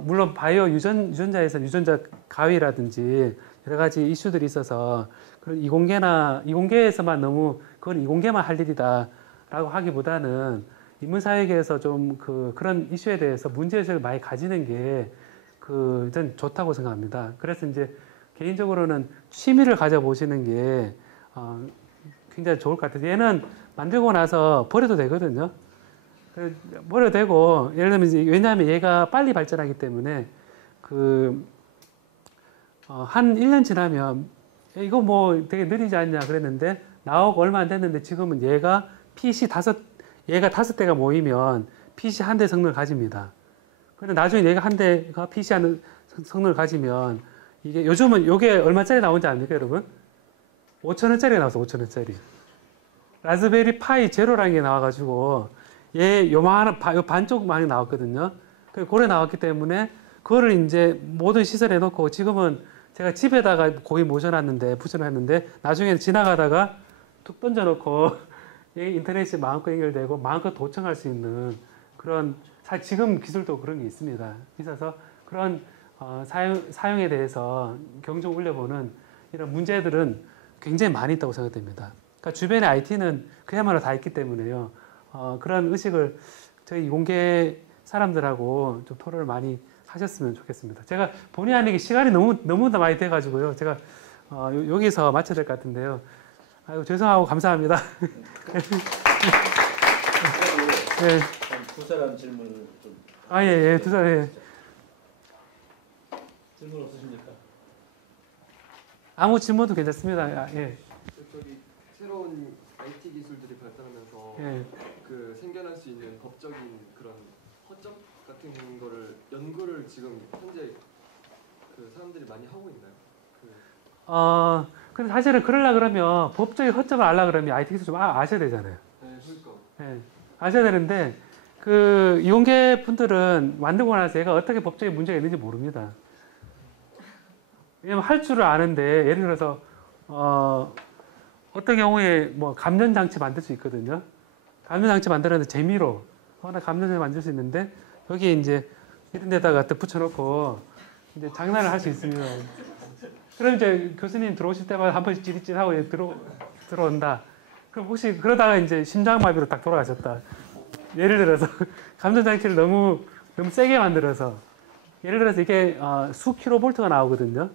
물론 바이오 유전자에서 유전자 가위라든지 여러 가지 이슈들이 있어서 그런 이공계에서만 너무 그건 이공계만 할 일이다라고 하기보다는 인문사회계에서 좀 그런 이슈에 대해서 문제의식을 많이 가지는 게 전 좋다고 생각합니다. 그래서 이제 개인적으로는 취미를 가져보시는 게 굉장히 좋을 것 같아요. 얘는 만들고 나서 버려도 되거든요. 버려도 되고, 예를 들면, 왜냐하면 얘가 빨리 발전하기 때문에, 한 1년 지나면, 이거 뭐 되게 느리지 않냐 그랬는데, 나오고 얼마 안 됐는데, 지금은 얘가 얘가 5대가 모이면 PC 한 대 성능을 가집니다. 근데 나중에 얘가 한 대가 PC 한 성능을 가지면, 요즘은 이게 얼마짜리 나오는지 압니까, 여러분? 5,000원짜리가 나왔어, 5,000원짜리. 라즈베리 파이 제로라는 게 나와가지고, 얘 요만한 반쪽 많이 나왔거든요. 그래 나왔기 때문에 그거를 이제 모든 시설에 놓고 지금은 제가 집에다가 거의 붙여놨는데 나중에는 지나가다가 툭 던져놓고 인터넷이 마음껏 연결되고 마음껏 도청할 수 있는 그런 지금 기술도 그런 게 있습니다. 있어서 그런 사용에 대해서 경종 울려보는 이런 문제들은 굉장히 많이 있다고 생각됩니다. 그러니까 주변에 IT는 그야말로 다 있기 때문에요. 그런 의식을 저희 이공계 사람들하고 좀 토론을 많이 하셨으면 좋겠습니다. 제가 본의 아니게 시간이 너무 많이 돼가지고요. 제가 여기서 마쳐야 될 것 같은데요. 아이고, 죄송하고 감사합니다. 네. 두 사람 질문을 좀. 예, 두 사람, 예. 질문 없으십니까? 아무 질문도 괜찮습니다. 예. 새로운 IT 기술들이 발전하면서 예. 생겨날 수 있는 법적인 그런 허점 같은 거를 연구를 지금 현재 사람들이 많이 하고 있나요? 근데 사실은 그러면 법적인 허점을 알려고 그러면 IT 기술 좀 아셔야 되잖아요. 네, 그러니까. 예. 아셔야 되는데 이공계 분들은 만들고 나서 얘가 어떻게 법적인 문제가 있는지 모릅니다. 왜냐면 할 줄을 아는데 예를 들어서 어떤 경우에 뭐 감전 장치 만들 수 있거든요. 감전 장치 만들었는데 재미로 감전장치 만들 수 있는데 여기 이제 이런 데다가 딱 붙여놓고 이제 장난을 할 수 있으면 그럼 이제 교수님 들어오실 때마다 한 번씩 찌릿찌릿하고 들어온다. 그럼 혹시 그러다가 이제 심장마비로 딱 돌아가셨다. 예를 들어서 감전 장치를 너무 세게 만들어서 예를 들어서 이게 수 킬로볼트가 나오거든요.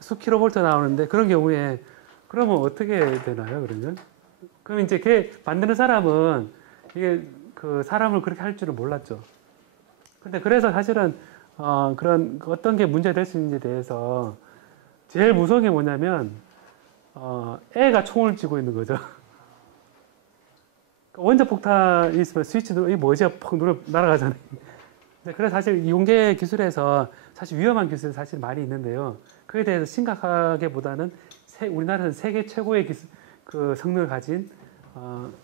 수 킬로볼트 나오는데 그런 경우에 그러면 어떻게 되나요? 그러면 그럼 이제 걔 만드는 사람은 이게 그 사람을 그렇게 할 줄은 몰랐죠. 근데 그래서 사실은 그런 어떤 게 문제될 수 있는지에 대해서 제일 무서운 게 뭐냐면 애가 총을 쥐고 있는 거죠. 원자 폭탄이 있으면 스위치 누르, 이게 뭐지? 퍽 누르 날아가잖아요. 그래서 사실 이공계 기술에서 사실 위험한 기술이 사실 많이 있는데요. 그에 대해서 심각하게 보다는 우리나라는 세계 최고의 그 성능을 가진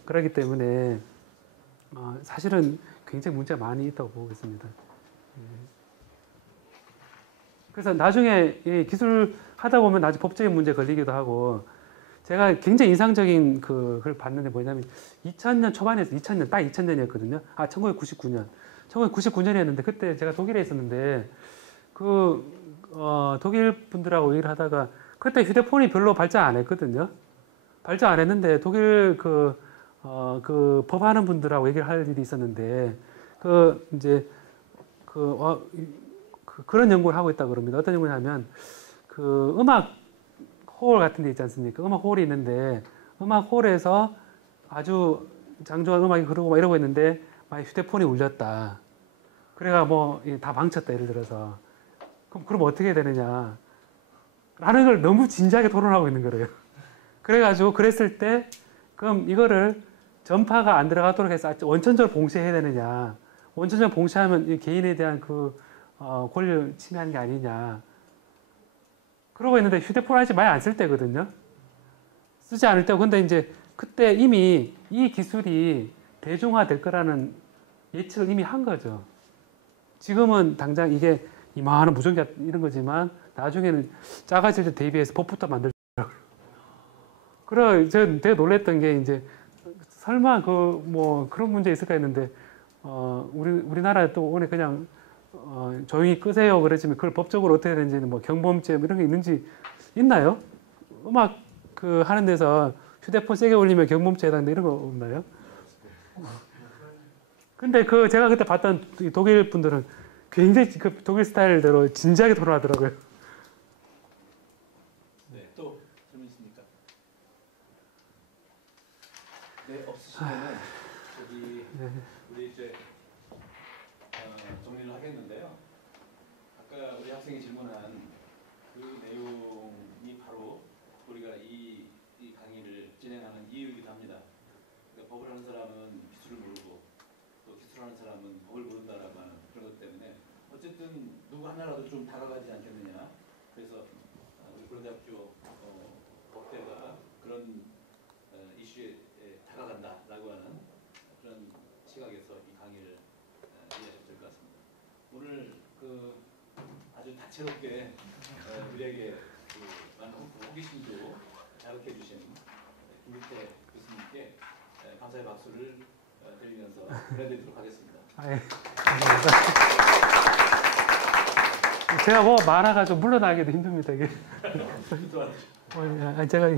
그렇기 때문에 사실은 굉장히 문제가 많이 있다고 보고 있습니다. 그래서 나중에 이 기술 하다 보면 나중에 법적인 문제 걸리기도 하고 제가 굉장히 인상적인 그걸 봤는데 뭐냐면 2000년 초반에서 2000년 딱 2000년이었거든요. 1999년. 1999년이었는데 그때 제가 독일에 있었는데 독일 분들하고 얘기를 하다가 그때 휴대폰이 별로 발전 안 했거든요. 발전 안 했는데 독일 그 법하는 분들하고 얘기를 할 일이 있었는데 그런 연구를 하고 있다고 그럽니다. 어떤 연구냐면 그 음악 홀 같은 데 있지 않습니까? 음악 홀이 있는데 음악 홀에서 아주 장조한 음악이 흐르고 막 이러고 있는데 막 휴대폰이 울렸다. 그래가 뭐 다 망쳤다 예를 들어서. 그럼 어떻게 해야 되느냐? 라는 걸 너무 진지하게 토론하고 있는 거예요. 그래가지고 그랬을 때 그럼 이거를 전파가 안 들어가도록 해서 원천적으로 봉쇄해야 되느냐? 원천적으로 봉쇄하면 이 개인에 대한 그 권리를 침해하는 게 아니냐? 그러고 있는데 휴대폰 아직 많이 안 쓸 때거든요. 쓰지 않을 때고 근데 이제 그때 이미 이 기술이 대중화될 거라는 예측을 이미 한 거죠. 지금은 당장 이게 이만한 무전기 이런 거지만 나중에는 작아질 때 대비해서 법부터 만들더라고요. 그래 제가 되게 놀랬던 게 이제 설마 뭐 그런 문제 있을까 했는데 우리나라에 또 오늘 그냥 조용히 끄세요 그러지만 그걸 법적으로 어떻게 해야 되는지는 뭐 경범죄 이런 게 있나요? 음악 하는 데서 휴대폰 세게 올리면 경범죄에 해당돼 이런 거 없나요? 근데 제가 그때 봤던 독일 분들은 굉장히 그 독일 스타일대로 진지하게 토론하더라고요. 네, 또 질문 있습니까? 네, 없으시면은 우리 이제 정리를 하겠는데요. 아까 우리 학생이 질문한 그 내용이 바로 우리가 이 강의를 진행하는 이유이기도 합니다. 그러니까 법을 하는 사람은 기술을 모르고 또 기술하는 사람은 법을 모른다라고 하는 그런 것 때문에 어쨌든 누구 하나라도 좀 다가가지 않겠느냐. 그래서 우리 고려대학교 법대가 그런 이슈에 다가간다라고 하는 그런 시각에서 이 강의를 이해하시면 될 것 같습니다. 오늘 아주 다채롭게 우리에게 많은 호기심도 자극해 주신 김규태 교수님께 감사의 박수를 드리면서 보내드리도록 하겠습니다. 감사합니다. 제가 뭐 많아가지고 물러나기도 힘듭니다. 이게. 제가